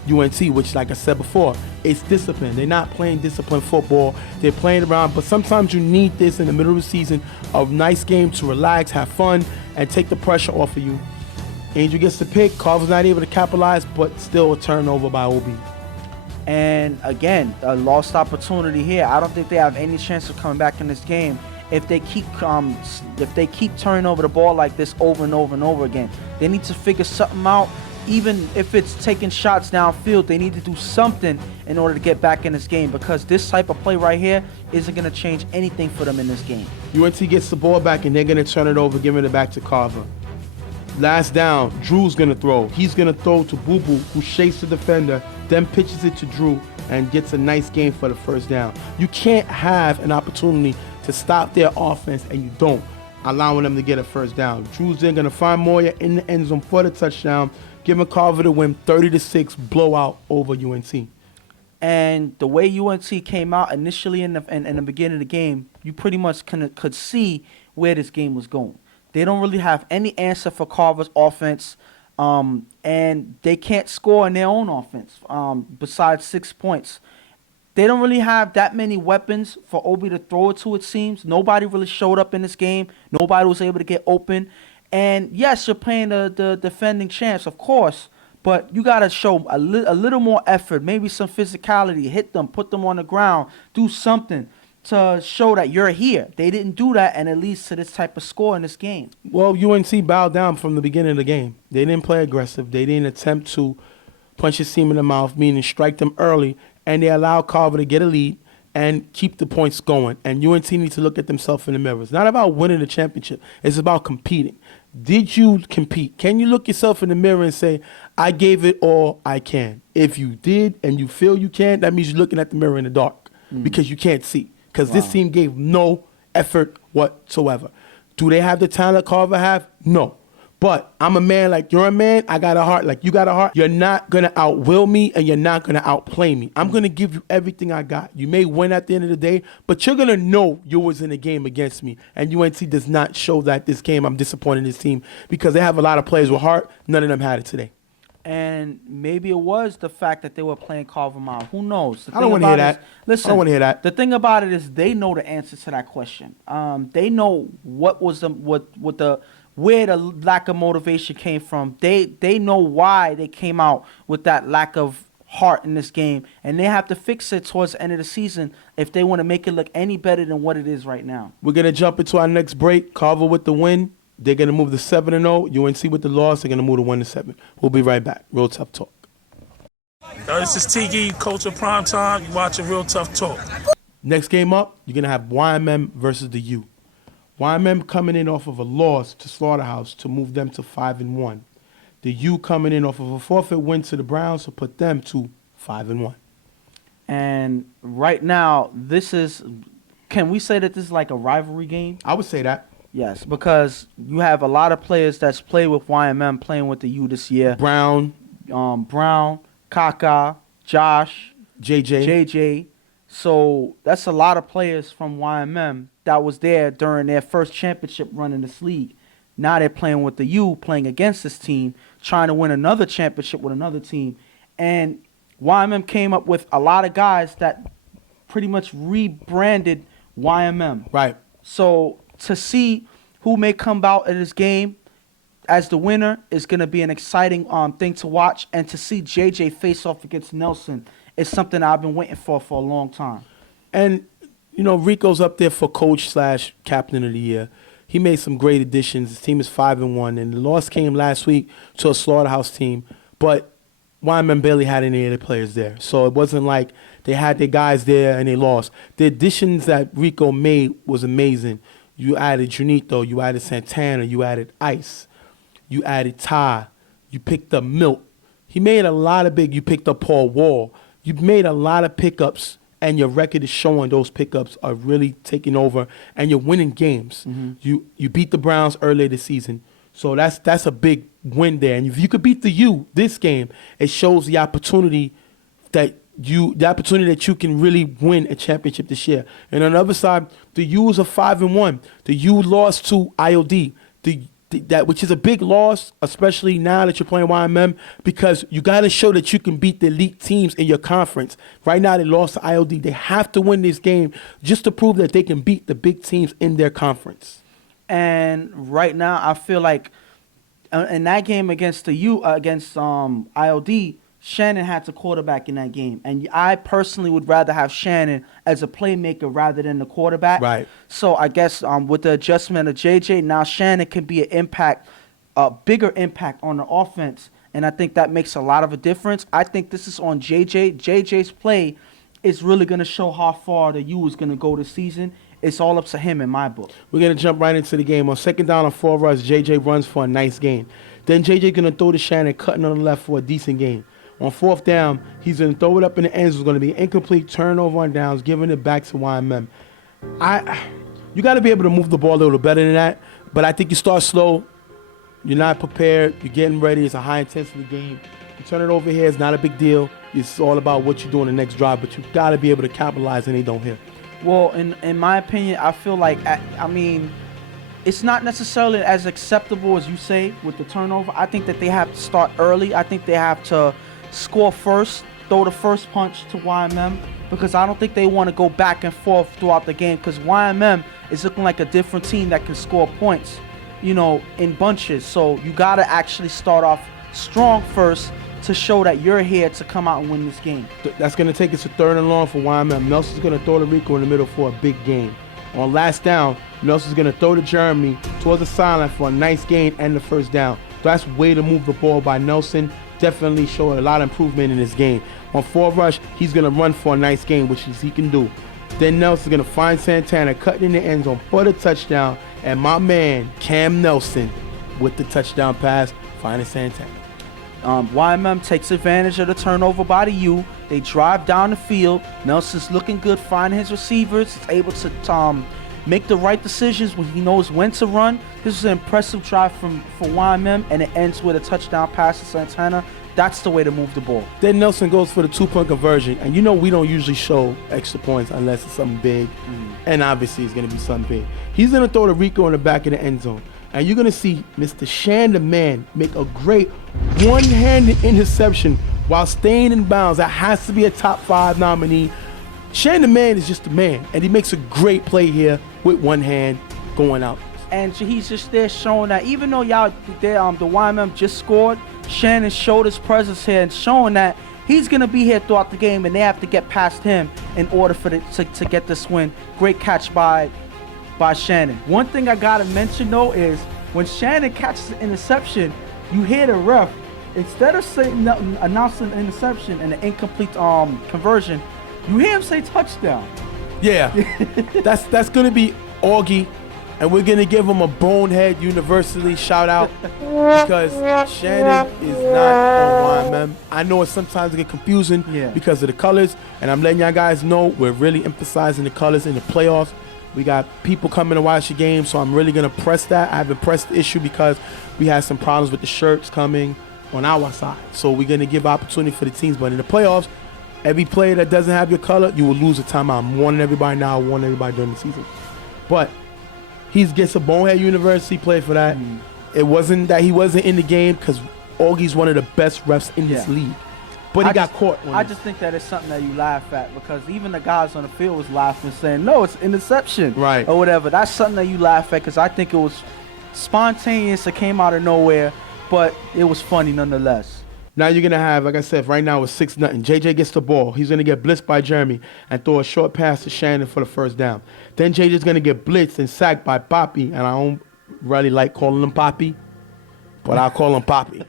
UNC, which, like I said before, it's discipline. They're not playing disciplined football. They're playing around, but sometimes you need this in the middle of the season, a nice game to relax, have fun, and take the pressure off of you. Angel gets the pick. Carver's not able to capitalize, but still a turnover by Obi. And again, a lost opportunity here. I don't think they have any chance of coming back in this game if they keep turning over the ball like this over and over and over again. They need to figure something out. Even if it's taking shots downfield, they need to do something in order to get back in this game, because this type of play right here isn't going to change anything for them in this game. UNC gets the ball back, and they're going to turn it over, giving it back to Carver. Last down, Drew's going to throw. He's going to throw to Boo Boo, who shakes the defender, then pitches it to Drew and gets a nice gain for the first down. You can't have an opportunity to stop their offense and you don't, allowing them to get a first down. Drew's then going to find Moya in the end zone for the touchdown, giving Carver the win, 30-6 blowout over UNC. And the way UNC came out initially in the beginning of the game, you pretty much could see where this game was going. They don't really have any answer for Carver's offense, and they can't score in their own offense besides 6 points. They don't really have that many weapons for Obi to throw it to, it seems. Nobody really showed up in this game. Nobody was able to get open. And, yes, you're playing the defending champs, of course, but you got to show a little more effort, maybe some physicality, hit them, put them on the ground, do something to show that you're here. They didn't do that, and it leads to this type of score in this game. Well, UNC bowed down from the beginning of the game. They didn't play aggressive. They didn't attempt to punch his team in the mouth, meaning strike them early, and they allowed Carver to get a lead and keep the points going. And UNC needs to look at themselves in the mirror. It's not about winning the championship. It's about competing. Did you compete? Can you look yourself in the mirror and say, I gave it all I can? If you did and you feel you can, that means you're looking at the mirror in the dark because you can't see. Because this team gave no effort whatsoever. Do they have the talent Carver have? No. But I'm a man like you're a man. I got a heart like you got a heart. You're not going to outwill me, and you're not going to outplay me. I'm going to give you everything I got. You may win at the end of the day, but you're going to know you was in a game against me. And UNC does not show that this game. I'm disappointed in this team because they have a lot of players with heart. None of them had it today. And maybe it was the fact that they were playing Carver Mobb. Who knows? I don't want to hear that. Listen, I don't want to hear that. The thing about it is they know the answer to that question. They know what was where the lack of motivation came from. They know why they came out with that lack of heart in this game, and they have to fix it towards the end of the season if they want to make it look any better than what it is right now. We're going to jump into our next break. Carver with the win. They're going to move to 7-0. UNC with the loss. They're going to move to 1-7. We'll be right back. Real Tough Talk. This is Tiki, coach of Primetime. You're watching Real Tough Talk. Next game up, you're going to have YMM versus the U. YMM coming in off of a loss to Slaughterhouse to move them to 5-1. The U coming in off of a forfeit win to the Browns to put them to 5-1. And right now, can we say that this is like a rivalry game? I would say that. Yes, because you have a lot of players that's played with YMM playing with the U this year. Brown, Kaka, Josh, JJ. So that's a lot of players from YMM that was there during their first championship run in this league. Now they're playing with the U, playing against this team, trying to win another championship with another team. And YMM came up with a lot of guys that pretty much rebranded YMM. Right. So to see who may come out in this game as the winner is going to be an exciting thing to watch. And to see JJ face off against Nelson is something I've been waiting for a long time. And, you know, Rico's up there for coach/captain of the year. He made some great additions. His team is 5-1, and the loss came last week to a Slaughterhouse team. But YMM barely had any of the players there. So it wasn't like they had their guys there and they lost. The additions that Rico made was amazing. You added Junito, you added Santana, you added Ice, you added Ty, you picked up Milt. He made a lot of you picked up Paul Wall. You made a lot of pickups, and your record is showing those pickups are really taking over, and you're winning games. Mm-hmm. You beat the Browns earlier this season, so that's a big win there. And if you could beat the U this game, it shows the opportunity that the opportunity that you can really win a championship this year. And on the other side, the U's are 5-1. The U lost to IOD. That which is a big loss, especially now that you're playing YMM, because you got to show that you can beat the elite teams in your conference. Right now, they lost to IOD. They have to win this game just to prove that they can beat the big teams in their conference. And right now, I feel like in that game against IOD, Shannon had to quarterback in that game. And I personally would rather have Shannon as a playmaker rather than the quarterback. Right. So I guess with the adjustment of JJ, now Shannon can be a bigger impact on the offense. And I think that makes a lot of a difference. I think this is on JJ. JJ's play is really going to show how far the U is going to go this season. It's all up to him in my book. We're going to jump right into the game. On second down on 4 runs, JJ runs for a nice gain. Then JJ going to throw to Shannon, cutting on the left for a decent gain. On 4th down, he's going to throw it up in the end zone. It's going to be an incomplete turnover on downs, giving it back to YMM. You got to be able to move the ball a little better than that, but I think you start slow. You're not prepared. You're getting ready. It's a high-intensity game. You turn it over here, it's not a big deal. It's all about what you do in the next drive, but you got to be able to capitalize and they don't hit. Well, in my opinion, I feel like, it's not necessarily as acceptable as you say with the turnover. I think that they have to start early. I think they have to score first, throw the first punch to YMM, because I don't think they want to go back and forth throughout the game, because YMM is looking like a different team that can score points, in bunches. So you got to actually start off strong first to show that you're here to come out and win this game. That's going to take us to 3rd and long for YMM. Nelson's going to throw to Rico in the middle for a big gain. On last down, Nelson's going to throw to Jeremy towards the sideline for a nice gain and the 1st down. So that's a way to move the ball by Nelson. Definitely showing a lot of improvement in this game. On 4 rush, he's going to run for a nice gain, which he can do. Then Nelson's going to find Santana, cutting in the end zone for the touchdown. And my man, Cam Nelson, with the touchdown pass, finding Santana. YMM takes advantage of the turnover by the U. They drive down the field. Nelson's looking good, finding his receivers. He's able to make the right decisions when he knows when to run. This is an impressive drive for YMM, and it ends with a touchdown pass to Santana. That's the way to move the ball. Then Nelson goes for the 2-point conversion. And we don't usually show extra points unless it's something big. And obviously it's going to be something big. He's going to throw to Rico in the back of the end zone. And you're going to see Mr. Shan the Man make a great one-handed interception while staying in bounds. That has to be a top 5 nominee. Shan the Man is just a man. And he makes a great play here with one hand going out. And he's just there showing that even though the YMM just scored, Shannon showed his presence here and showing that he's going to be here throughout the game and they have to get past him in order to get this win. Great catch by Shannon. One thing I got to mention, though, is when Shannon catches the interception, you hear the ref, instead of announcing the interception and the incomplete conversion, you hear him say touchdown. Yeah, that's going to be Augie. And we're going to give him a Bonehead University shout out because Shannon is not on YMM. I know it sometimes get confusing because of the colors, and I'm letting y'all guys know we're really emphasizing the colors in the playoffs. We got people coming to watch the game, so I'm really going to press that. I haven't pressed the issue because we had some problems with the shirts coming on our side. So we're going to give opportunity for the teams. But in the playoffs, every player that doesn't have your color, you will lose a timeout. I'm warning everybody now, warning everybody during the season. But he gets a Bonehead University play for that. It wasn't that he wasn't in the game because Augie's one of the best refs in this league. But he got caught. I just think that it's something that you laugh at because even the guys on the field was laughing, saying, no, it's interception. Right. Or whatever. That's something that you laugh at because I think it was spontaneous. It came out of nowhere, but it was funny nonetheless. Now you're going to have, like I said, right now it's 6-0. JJ gets the ball. He's going to get blitzed by Jeremy and throw a short pass to Shannon for the 1st down. Then JJ's going to get blitzed and sacked by Poppy, and I don't really like calling him Poppy, but I'll call him Poppy.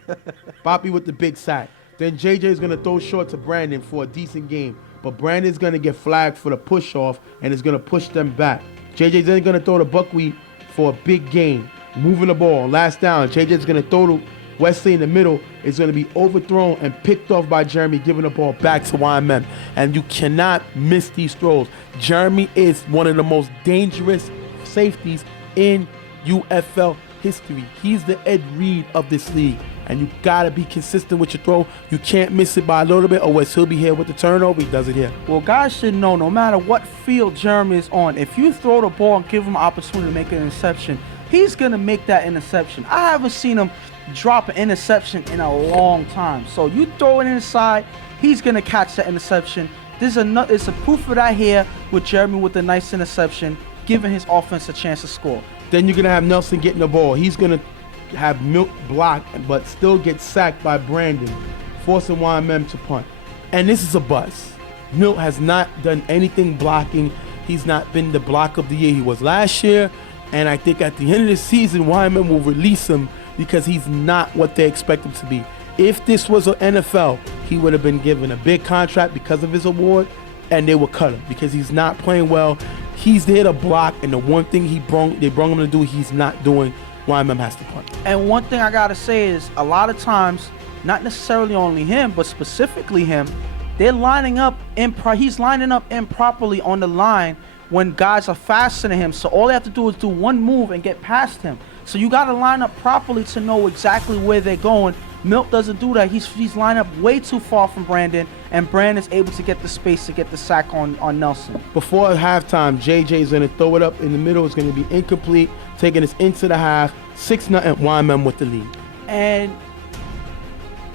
Poppy with the big sack. Then JJ's going to throw short to Brandon for a decent game, but Brandon's going to get flagged for the push-off and is going to push them back. JJ's then going to throw to Buckwheat for a big gain, moving the ball. Last down, JJ's going to throw to Wesley in the middle. Is going to be overthrown and picked off by Jeremy, giving the ball back to YMM. And you cannot miss these throws. Jeremy is one of the most dangerous safeties in UFL history. He's the Ed Reed of this league. And you got to be consistent with your throw. You can't miss it by a little bit, or else he'll be here with the turnover. He does it here. Well, guys should know, no matter what field Jeremy is on, if you throw the ball and give him an opportunity to make an interception, he's going to make that interception. I haven't seen him drop an interception in a long time. So you throw it inside, he's going to catch that interception. It's a proof of that here with Jeremy with a nice interception, giving his offense a chance to score. Then you're going to have Nelson getting the ball. He's going to have Milt block, but still get sacked by Brandon, forcing YMM to punt. And this is a bust. Milt has not done anything blocking. He's not been the block of the year he was last year. And I think at the end of the season, YMM will release him because he's not what they expect him to be. If this was an NFL, he would have been given a big contract because of his award, and they would cut him because he's not playing well. He's there to block, and the one thing they brought him to do, he's not doing. YMM has to punt. And one thing I gotta say is, a lot of times, not necessarily only him, but specifically him, they're lining up he's lining up improperly on the line when guys are faster than him. So all they have to do is do one move and get past him. So you gotta line up properly to know exactly where they're going. Milt doesn't do that. He's lined up way too far from Brandon, and Brandon's able to get the space to get the sack on Nelson. Before halftime, JJ's going to throw it up in the middle. It's going to be incomplete, taking us into the half. 6-0, YMM with the lead. And,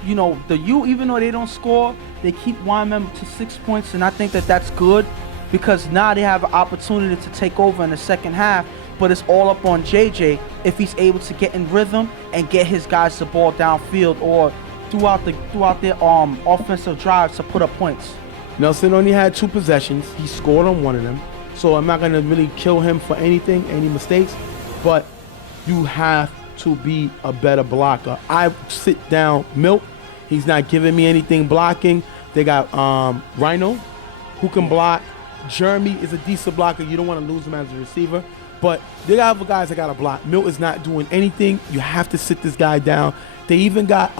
you know, the U, even though they don't score, they keep YMM to 6 points, and I think that that's good because now they have an opportunity to take over in the second half. But it's all up on JJ if he's able to get in rhythm and get his guys the ball downfield or throughout their offensive drives to put up points. Nelson only had 2 possessions. He scored on one of them. So I'm not going to really kill him for anything, any mistakes. But you have to be a better blocker. I sit down Milt. He's not giving me anything blocking. They got Rhino, who can block. Jeremy is a decent blocker. You don't want to lose him as a receiver. But they got other guys that got to block. Milt is not doing anything. You have to sit this guy down. They even got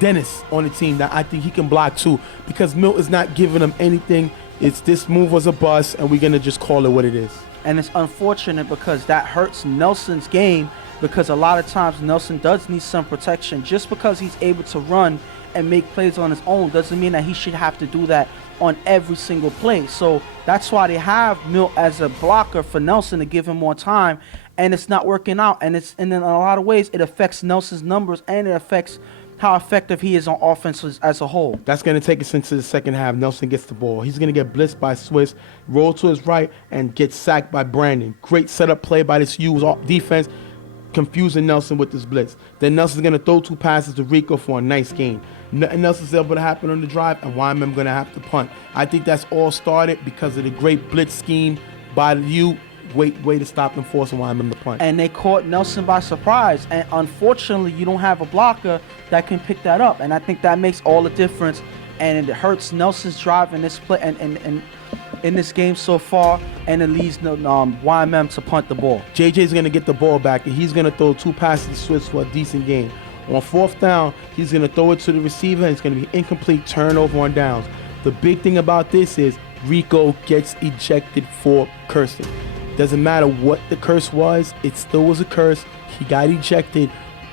Dennis on the team that I think he can block too, because Milt is not giving him anything. It's this move was a bust, and we're going to just call it what it is. And it's unfortunate because that hurts Nelson's game, because a lot of times Nelson does need some protection. Just because he's able to run and make plays on his own doesn't mean that he should have to do that on every single play. So that's why they have Milt as a blocker for Nelson to give him more time, and it's not working out. And in a lot of ways, it affects Nelson's numbers, and it affects how effective he is on offense as a whole. That's going to take us into the second half. Nelson gets the ball. He's going to get blitzed by Swiss, roll to his right, and get sacked by Brandon. Great setup play by this U's defense, confusing Nelson with this blitz. Then Nelson's going to throw 2 passes to Rico for a nice gain. Nothing else is able to happen on the drive, and YMM going to have to punt. I think that's all started because of the great blitz scheme by the U. Way to stop them, forcing YMM to punt. And they caught Nelson by surprise. And unfortunately, you don't have a blocker that can pick that up. And I think that makes all the difference. And it hurts Nelson's drive in this play and in this game so far. And it leaves YMM to punt the ball. JJ's going to get the ball back, and he's going to throw 2 passes to Swiss for a decent gain. On 4th down, he's going to throw it to the receiver, and it's going to be incomplete, turnover on downs. The big thing about this is Rico gets ejected for cursing. Doesn't matter what the curse was, it still was a curse. He got ejected,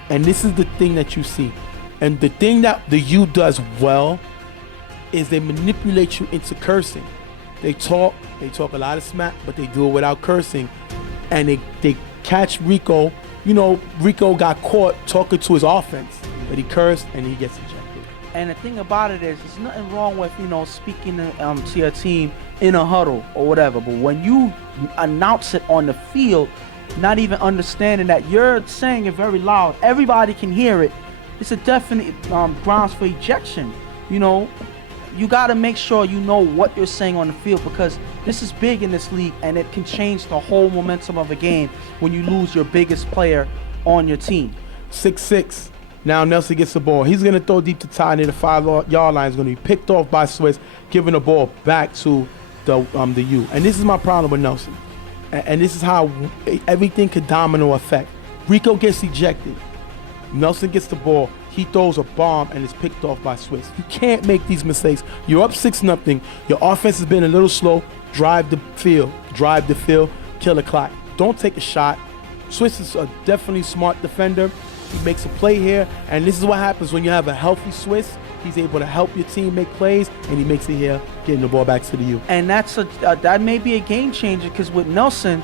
and this is the thing that you see. And the thing that the U does well is they manipulate you into cursing. They talk a lot of smack, but they do it without cursing. And they catch Rico. You know, Rico got caught talking to his offense, but he cursed and he gets ejected. And the thing about it is, there's nothing wrong with, speaking to your team in a huddle or whatever. But when you announce it on the field, not even understanding that you're saying it very loud, everybody can hear it, it's a definite grounds for ejection. You got to make sure you know what you're saying on the field, because this is big in this league, and it can change the whole momentum of a game when you lose your biggest player on your team. 6-6. Now Nelson gets the ball. He's going to throw deep to Ty near the 5-yard line. It's going to be picked off by Swiss, giving the ball back to the U. And this is my problem with Nelson. And this is how everything could domino effect. Rico gets ejected. Nelson gets the ball. He throws a bomb and it's picked off by Swiss. You can't make these mistakes. You're up 6-0. Your offense has been a little slow. Drive the field, kill the clock. Don't take a shot. Swiss is a definitely smart defender. He makes a play here, and this is what happens when you have a healthy Swiss. He's able to help your team make plays, and he makes it here, getting the ball back to the U. And that may be a game changer because with Nelson,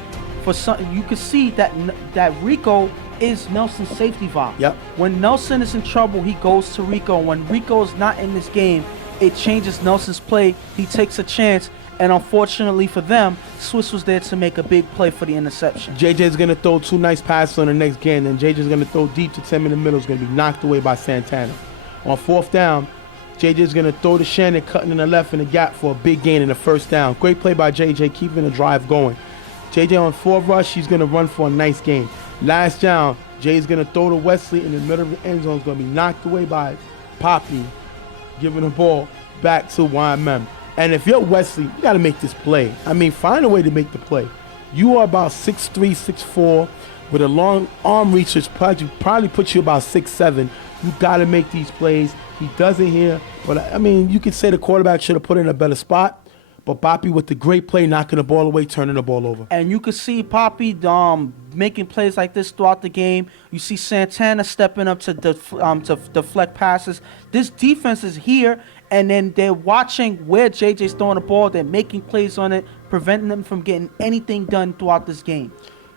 you can see that Rico is Nelson's safety valve. Yep. When Nelson is in trouble, he goes to Rico. When Rico is not in this game, it changes Nelson's play. He takes a chance, and unfortunately for them, Swiss was there to make a big play for the interception. JJ's going to throw 2 nice passes on the next game, and JJ's going to throw deep to Tim in the middle. Is going to be knocked away by Santana. On 4th down, JJ's going to throw to Shannon, cutting in the left in the gap for a big gain in the 1st down. Great play by JJ, keeping the drive going. JJ on 4 rush, he's going to run for a nice gain. Last down, Jay's going to throw to Wesley in the middle of the end zone. Is going to be knocked away by Poppy, giving the ball back to YMM. And if you're Wesley, you got to make this play. I mean, find a way to make the play. You are about 6'3", 6'4", with a long arm reach, which probably puts you about 6'7". You got to make these plays. He does it here. But, I mean, you could say the quarterback should have put it in a better spot. But Poppy with the great play, knocking the ball away, turning the ball over. And you could see Poppy making plays like this throughout the game. You see Santana stepping up to deflect passes. This defense is here, and then they're watching where JJ's throwing the ball. They're making plays on it, preventing them from getting anything done throughout this game.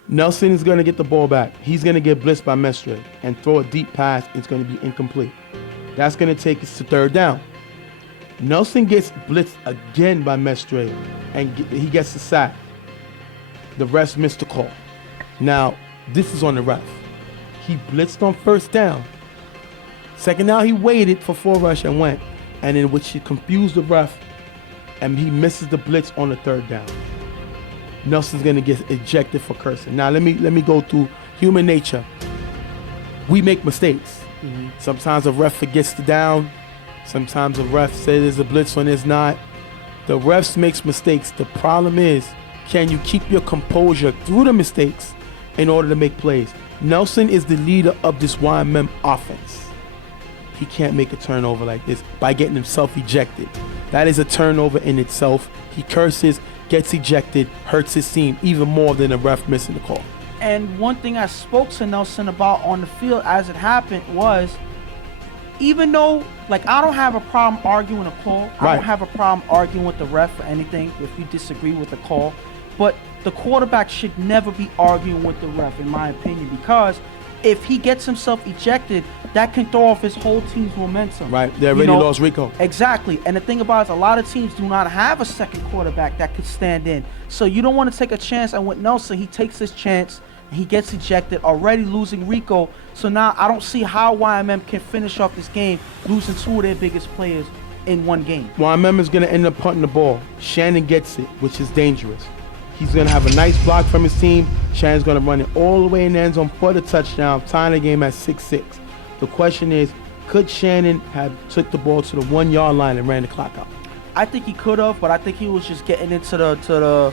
Nelson is going to get the ball back. He's going to get blitzed by Mestre and throw a deep pass. It's going to be incomplete. That's going to take us to 3rd down. Nelson gets blitzed again by Mestre, and he gets the sack. The refs missed the call. Now, this is on the ref. He blitzed on 1st down. 2nd down, he waited for 4 rush and went, and in which he confused the ref, and he misses the blitz on the 3rd down. Nelson's gonna get ejected for cursing. Now, let me go through human nature. We make mistakes. Sometimes a ref forgets the down. Sometimes a ref says there's a blitz when there's not. The refs makes mistakes. The problem is, can you keep your composure through the mistakes in order to make plays? Nelson is the leader of this YMM offense. He can't make a turnover like this by getting himself ejected. That is a turnover in itself. He curses, gets ejected, hurts his team even more than a ref missing the call. And one thing I spoke to Nelson about on the field as it happened was, even though, like, I don't have a problem arguing a call. Right. I don't have a problem arguing with the ref or anything if you disagree with the call. But the quarterback should never be arguing with the ref, in my opinion, because if he gets himself ejected, that can throw off his whole team's momentum. Right, they already lost Rico. Exactly, and the thing about it is a lot of teams do not have a second quarterback that could stand in. So you don't want to take a chance, and with Nelson, he takes his chance, he gets ejected, already losing Rico. So now I don't see how YMM can finish off this game, losing 2 of their biggest players in one game. YMM is going to end up punting the ball. Shannon gets it, which is dangerous. He's going to have a nice block from his team. Shannon's going to run it all the way in the end zone for the touchdown, tying the game at 6-6. The question is, could Shannon have took the ball to the 1-yard line and ran the clock out? I think he could have, but I think he was just getting into the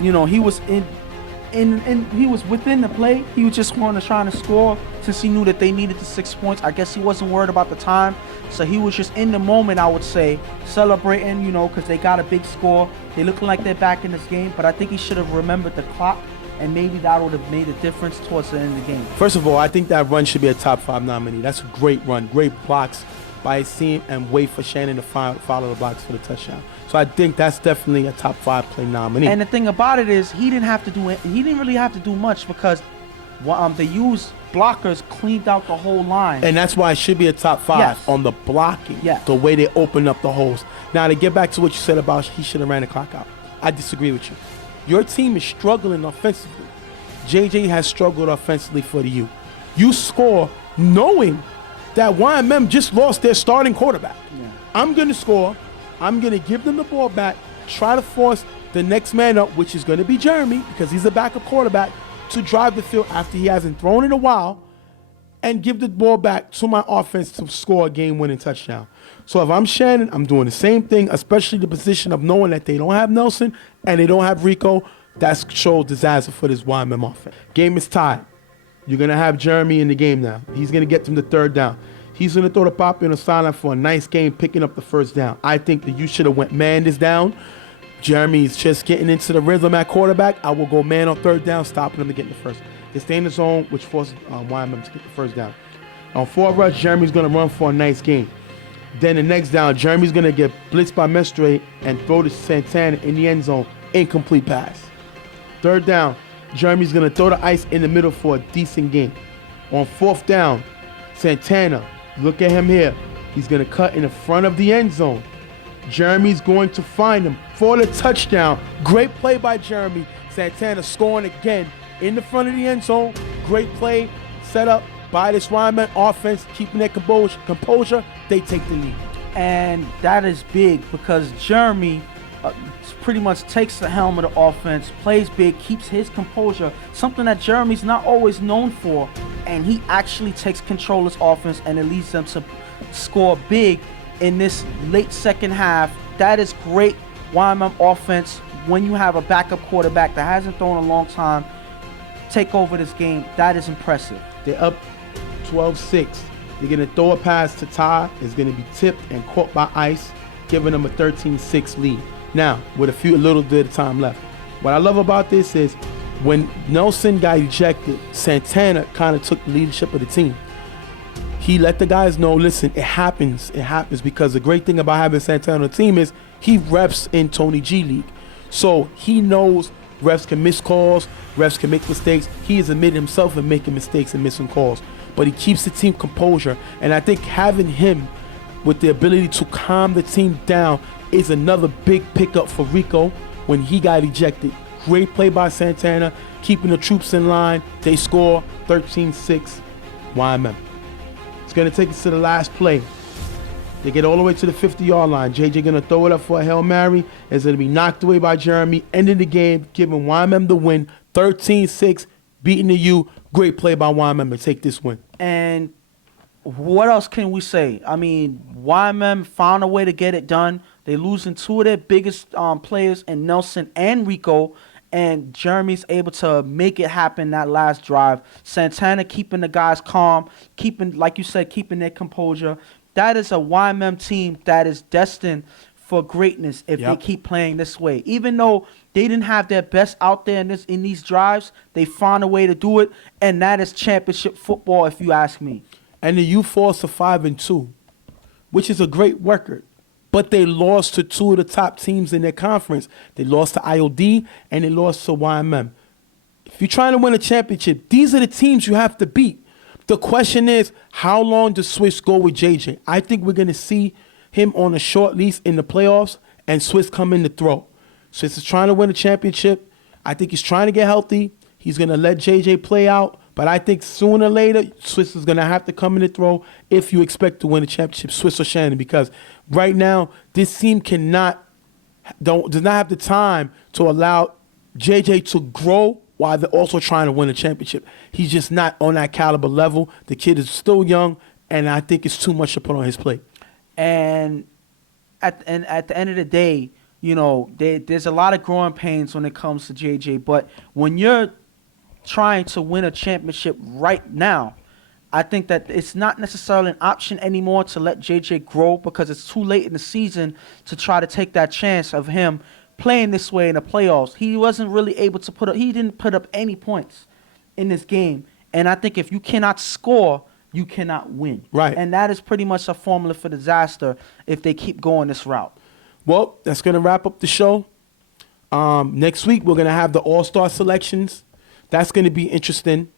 he was he was within the play. He was just trying to score since he knew that they needed the 6 points. I guess he wasn't worried about the time, so he was just in the moment, I would say, celebrating, because they got a big score. They're looking like they're back in this game, but I think he should have remembered the clock, and maybe that would have made a difference towards the end of the game. First of all, I think that run should be a top 5 nominee. That's a great run, great blocks by his team, and wait for Shannon to follow the blocks for the touchdown. So I think that's definitely a top 5 play nominee. And the thing about it is, he didn't really have to do much because they used blockers, cleaned out the whole line. And that's why it should be a top 5 Yes. on the blocking, Yes. the way they open up the holes. Now, to get back to what you said about he should have ran the clock out, I disagree with you. Your team is struggling offensively. JJ has struggled offensively for the U. You score knowing that YMM just lost their starting quarterback. Yeah. I'm going to score. I'm going to give them the ball back, try to force the next man up, which is going to be Jeremy, because he's a backup quarterback, to drive the field after he hasn't thrown in a while, and give the ball back to my offense to score a game-winning touchdown. So if I'm Shannon, I'm doing the same thing, especially the position of knowing that they don't have Nelson and they don't have Rico. That's shows disaster for this YMM offense. Game is tied. You're going to have Jeremy in the game now. He's going to get them the 3rd down. He's going to throw the pop in the sideline for a nice game, picking up the 1st down. I think that you should have went man this down. Jeremy's just getting into the rhythm at quarterback. I will go man on 3rd down, stopping him to get the 1st. They stay in the zone, which forces Wyman to get the first down. On 4 rush, Jeremy's going to run for a nice gain. Then the next down, Jeremy's going to get blitzed by Mestre and throw to Santana in the end zone. Incomplete pass. 3rd down, Jeremy's going to throw the ice in the middle for a decent gain. On 4th down, Santana, look at him here. He's going to cut in the front of the end zone. Jeremy's going to find him for the touchdown. Great play by Jeremy. Santana scoring again in the front of the end zone. Great play set up by this Wyman offense, keeping their composure. They take the lead. And that is big because Jeremy pretty much takes the helm of the offense, plays big, keeps his composure, something that Jeremy's not always known for, and he actually takes control of his offense and it leads them to score big in this late second half. That is great Wyman offense when you have a backup quarterback that hasn't thrown in a long time take over this game. That is impressive. They're up 12-6. They're going to throw a pass to Ty. It's going to be tipped and caught by Ice, giving them a 13-6 lead. Now, with a little bit of time left. What I love about this is when Nelson got ejected, Santana kind of took the leadership of the team. He let the guys know, listen, it happens. It happens because the great thing about having Santana on the team is he reps in Tony G League. So he knows refs can miss calls, refs can make mistakes. He has admitted himself in making mistakes and missing calls. But he keeps the team composure. And I think having him with the ability to calm the team down is another big pickup for Rico when he got ejected. Great play by Santana, keeping the troops in line. They score 13-6 YMM. It's going to take us to the last play. They get all the way to the 50-yard line. JJ going to throw it up for a Hail Mary. It's going to be knocked away by Jeremy. Ending the game, giving YMM the win. 13-6, beating the U. Great play by YMM to take this win. And what else can we say? I mean, YMM found a way to get it done. They losing 2 of their biggest players in Nelson and Rico, and Jeremy's able to make it happen that last drive. Santana keeping the guys calm, keeping, like you said, keeping their composure. That is a YMM team that is destined for greatness if they keep playing this way. Even though they didn't have their best out there in these drives, they found a way to do it, and that is championship football, if you ask me. And the U falls to 5-2, which is a great record. But they lost to 2 of the top teams in their conference. They lost to IOD and they lost to YMM. If you're trying to win a championship, these are the teams you have to beat. The question is, how long does Swiss go with JJ? I think we're going to see him on a short lease in the playoffs and Swiss come in to throw. Swiss is trying to win a championship. I think he's trying to get healthy. He's going to let JJ play out. But I think sooner or later, Swiss is going to have to come in and throw if you expect to win a championship, Swiss or Shannon, because right now, this team does not have the time to allow JJ to grow while they're also trying to win a championship. He's just not on that caliber level. The kid is still young, and I think it's too much to put on his plate. And at the end of the day, you know, there's a lot of growing pains when it comes to JJ. But when you're trying to win a championship right now, I think that it's not necessarily an option anymore to let JJ grow because it's too late in the season to try to take that chance of him playing this way in the playoffs. He wasn't really able to he didn't put up any points in this game. And I think if you cannot score, you cannot win. Right. And that is pretty much a formula for disaster if they keep going this route. Well, that's going to wrap up the show. Next week, we're going to have the All-Star selections. That's going to be interesting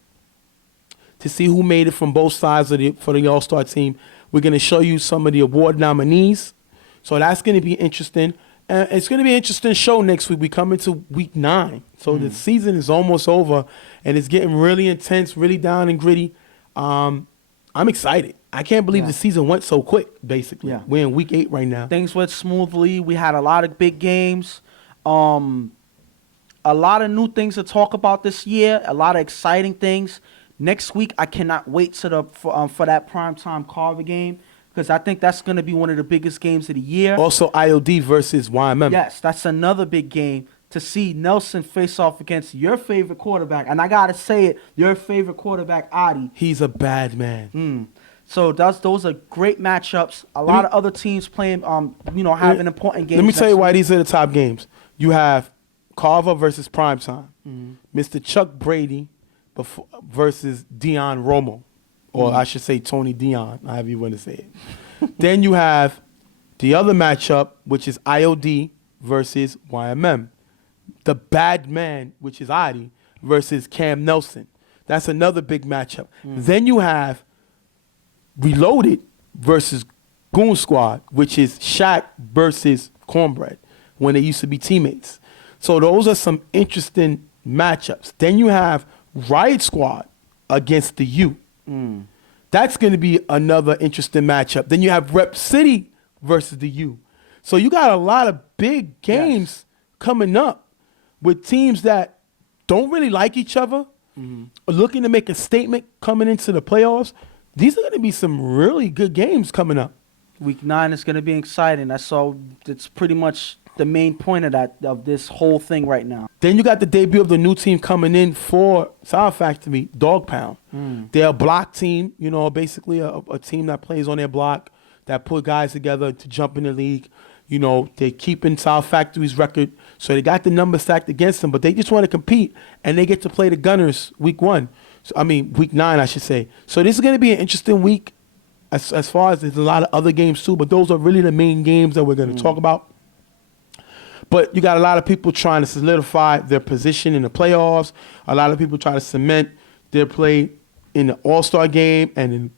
to see who made it from both sides for the All-Star team. We're going to show you some of the award nominees. So that's going to be interesting. It's going to be an interesting show next week. We come into week 9. So the season is almost over, and it's getting really intense, really down and gritty. I'm excited. I can't believe the season went so quick, basically. Yeah. We're in week 8 right now. Things went smoothly. We had a lot of big games. A lot of new things to talk about this year. A lot of exciting things. Next week, I cannot wait for that primetime Carver game because I think that's going to be one of the biggest games of the year. Also, IOD versus YMM. Yes, that's another big game to see Nelson face off against your favorite quarterback. And I got to say it, your favorite quarterback, Adi. He's a bad man. So those are great matchups. A lot of other teams playing, having important games. Let me tell you why these are the top games. You have Carver versus Primetime. Mr. Chuck Brady versus Dion Romo, or I should say Tony Dion, however you want to say it. Then you have the other matchup, which is IOD versus YMM. The bad man, which is Adi, versus Cam Nelson. That's another big matchup. Then you have Reloaded versus Goon Squad, which is Shaq versus Cornbread, when they used to be teammates. So those are some interesting matchups. Then you have Riot Squad against the U. That's going to be another interesting matchup. Then you have Rep City versus the U. So you got a lot of big games coming up with teams that don't really like each other, are looking to make a statement coming into the playoffs. These are going to be some really good games coming up. Week 9 is going to be exciting. It's pretty much the main point of this whole thing right now. Then you got the debut of the new team coming in for Sound Factory, Dog Pound. They're a block team, basically a team that plays on their block, that put guys together to jump in the league. They're keeping Sound Factory's record, so they got the number stacked against them, but they just want to compete, and they get to play the Gunners week 9, I should say. So this is going to be an interesting week as far as there's a lot of other games too, but those are really the main games that we're going to talk about. But you got a lot of people trying to solidify their position in the playoffs. A lot of people trying to cement their play in the All-Star game and in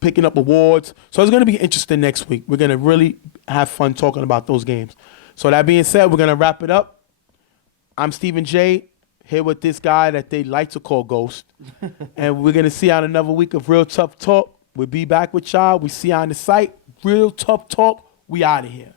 picking up awards. So it's going to be interesting next week. We're going to really have fun talking about those games. So that being said, we're going to wrap it up. I'm Stephen J, here with this guy that they like to call Ghost. And we're going to see you on another week of Real Tough Talk. We'll be back with y'all. We see you on the site. Real Tough Talk. We out of here.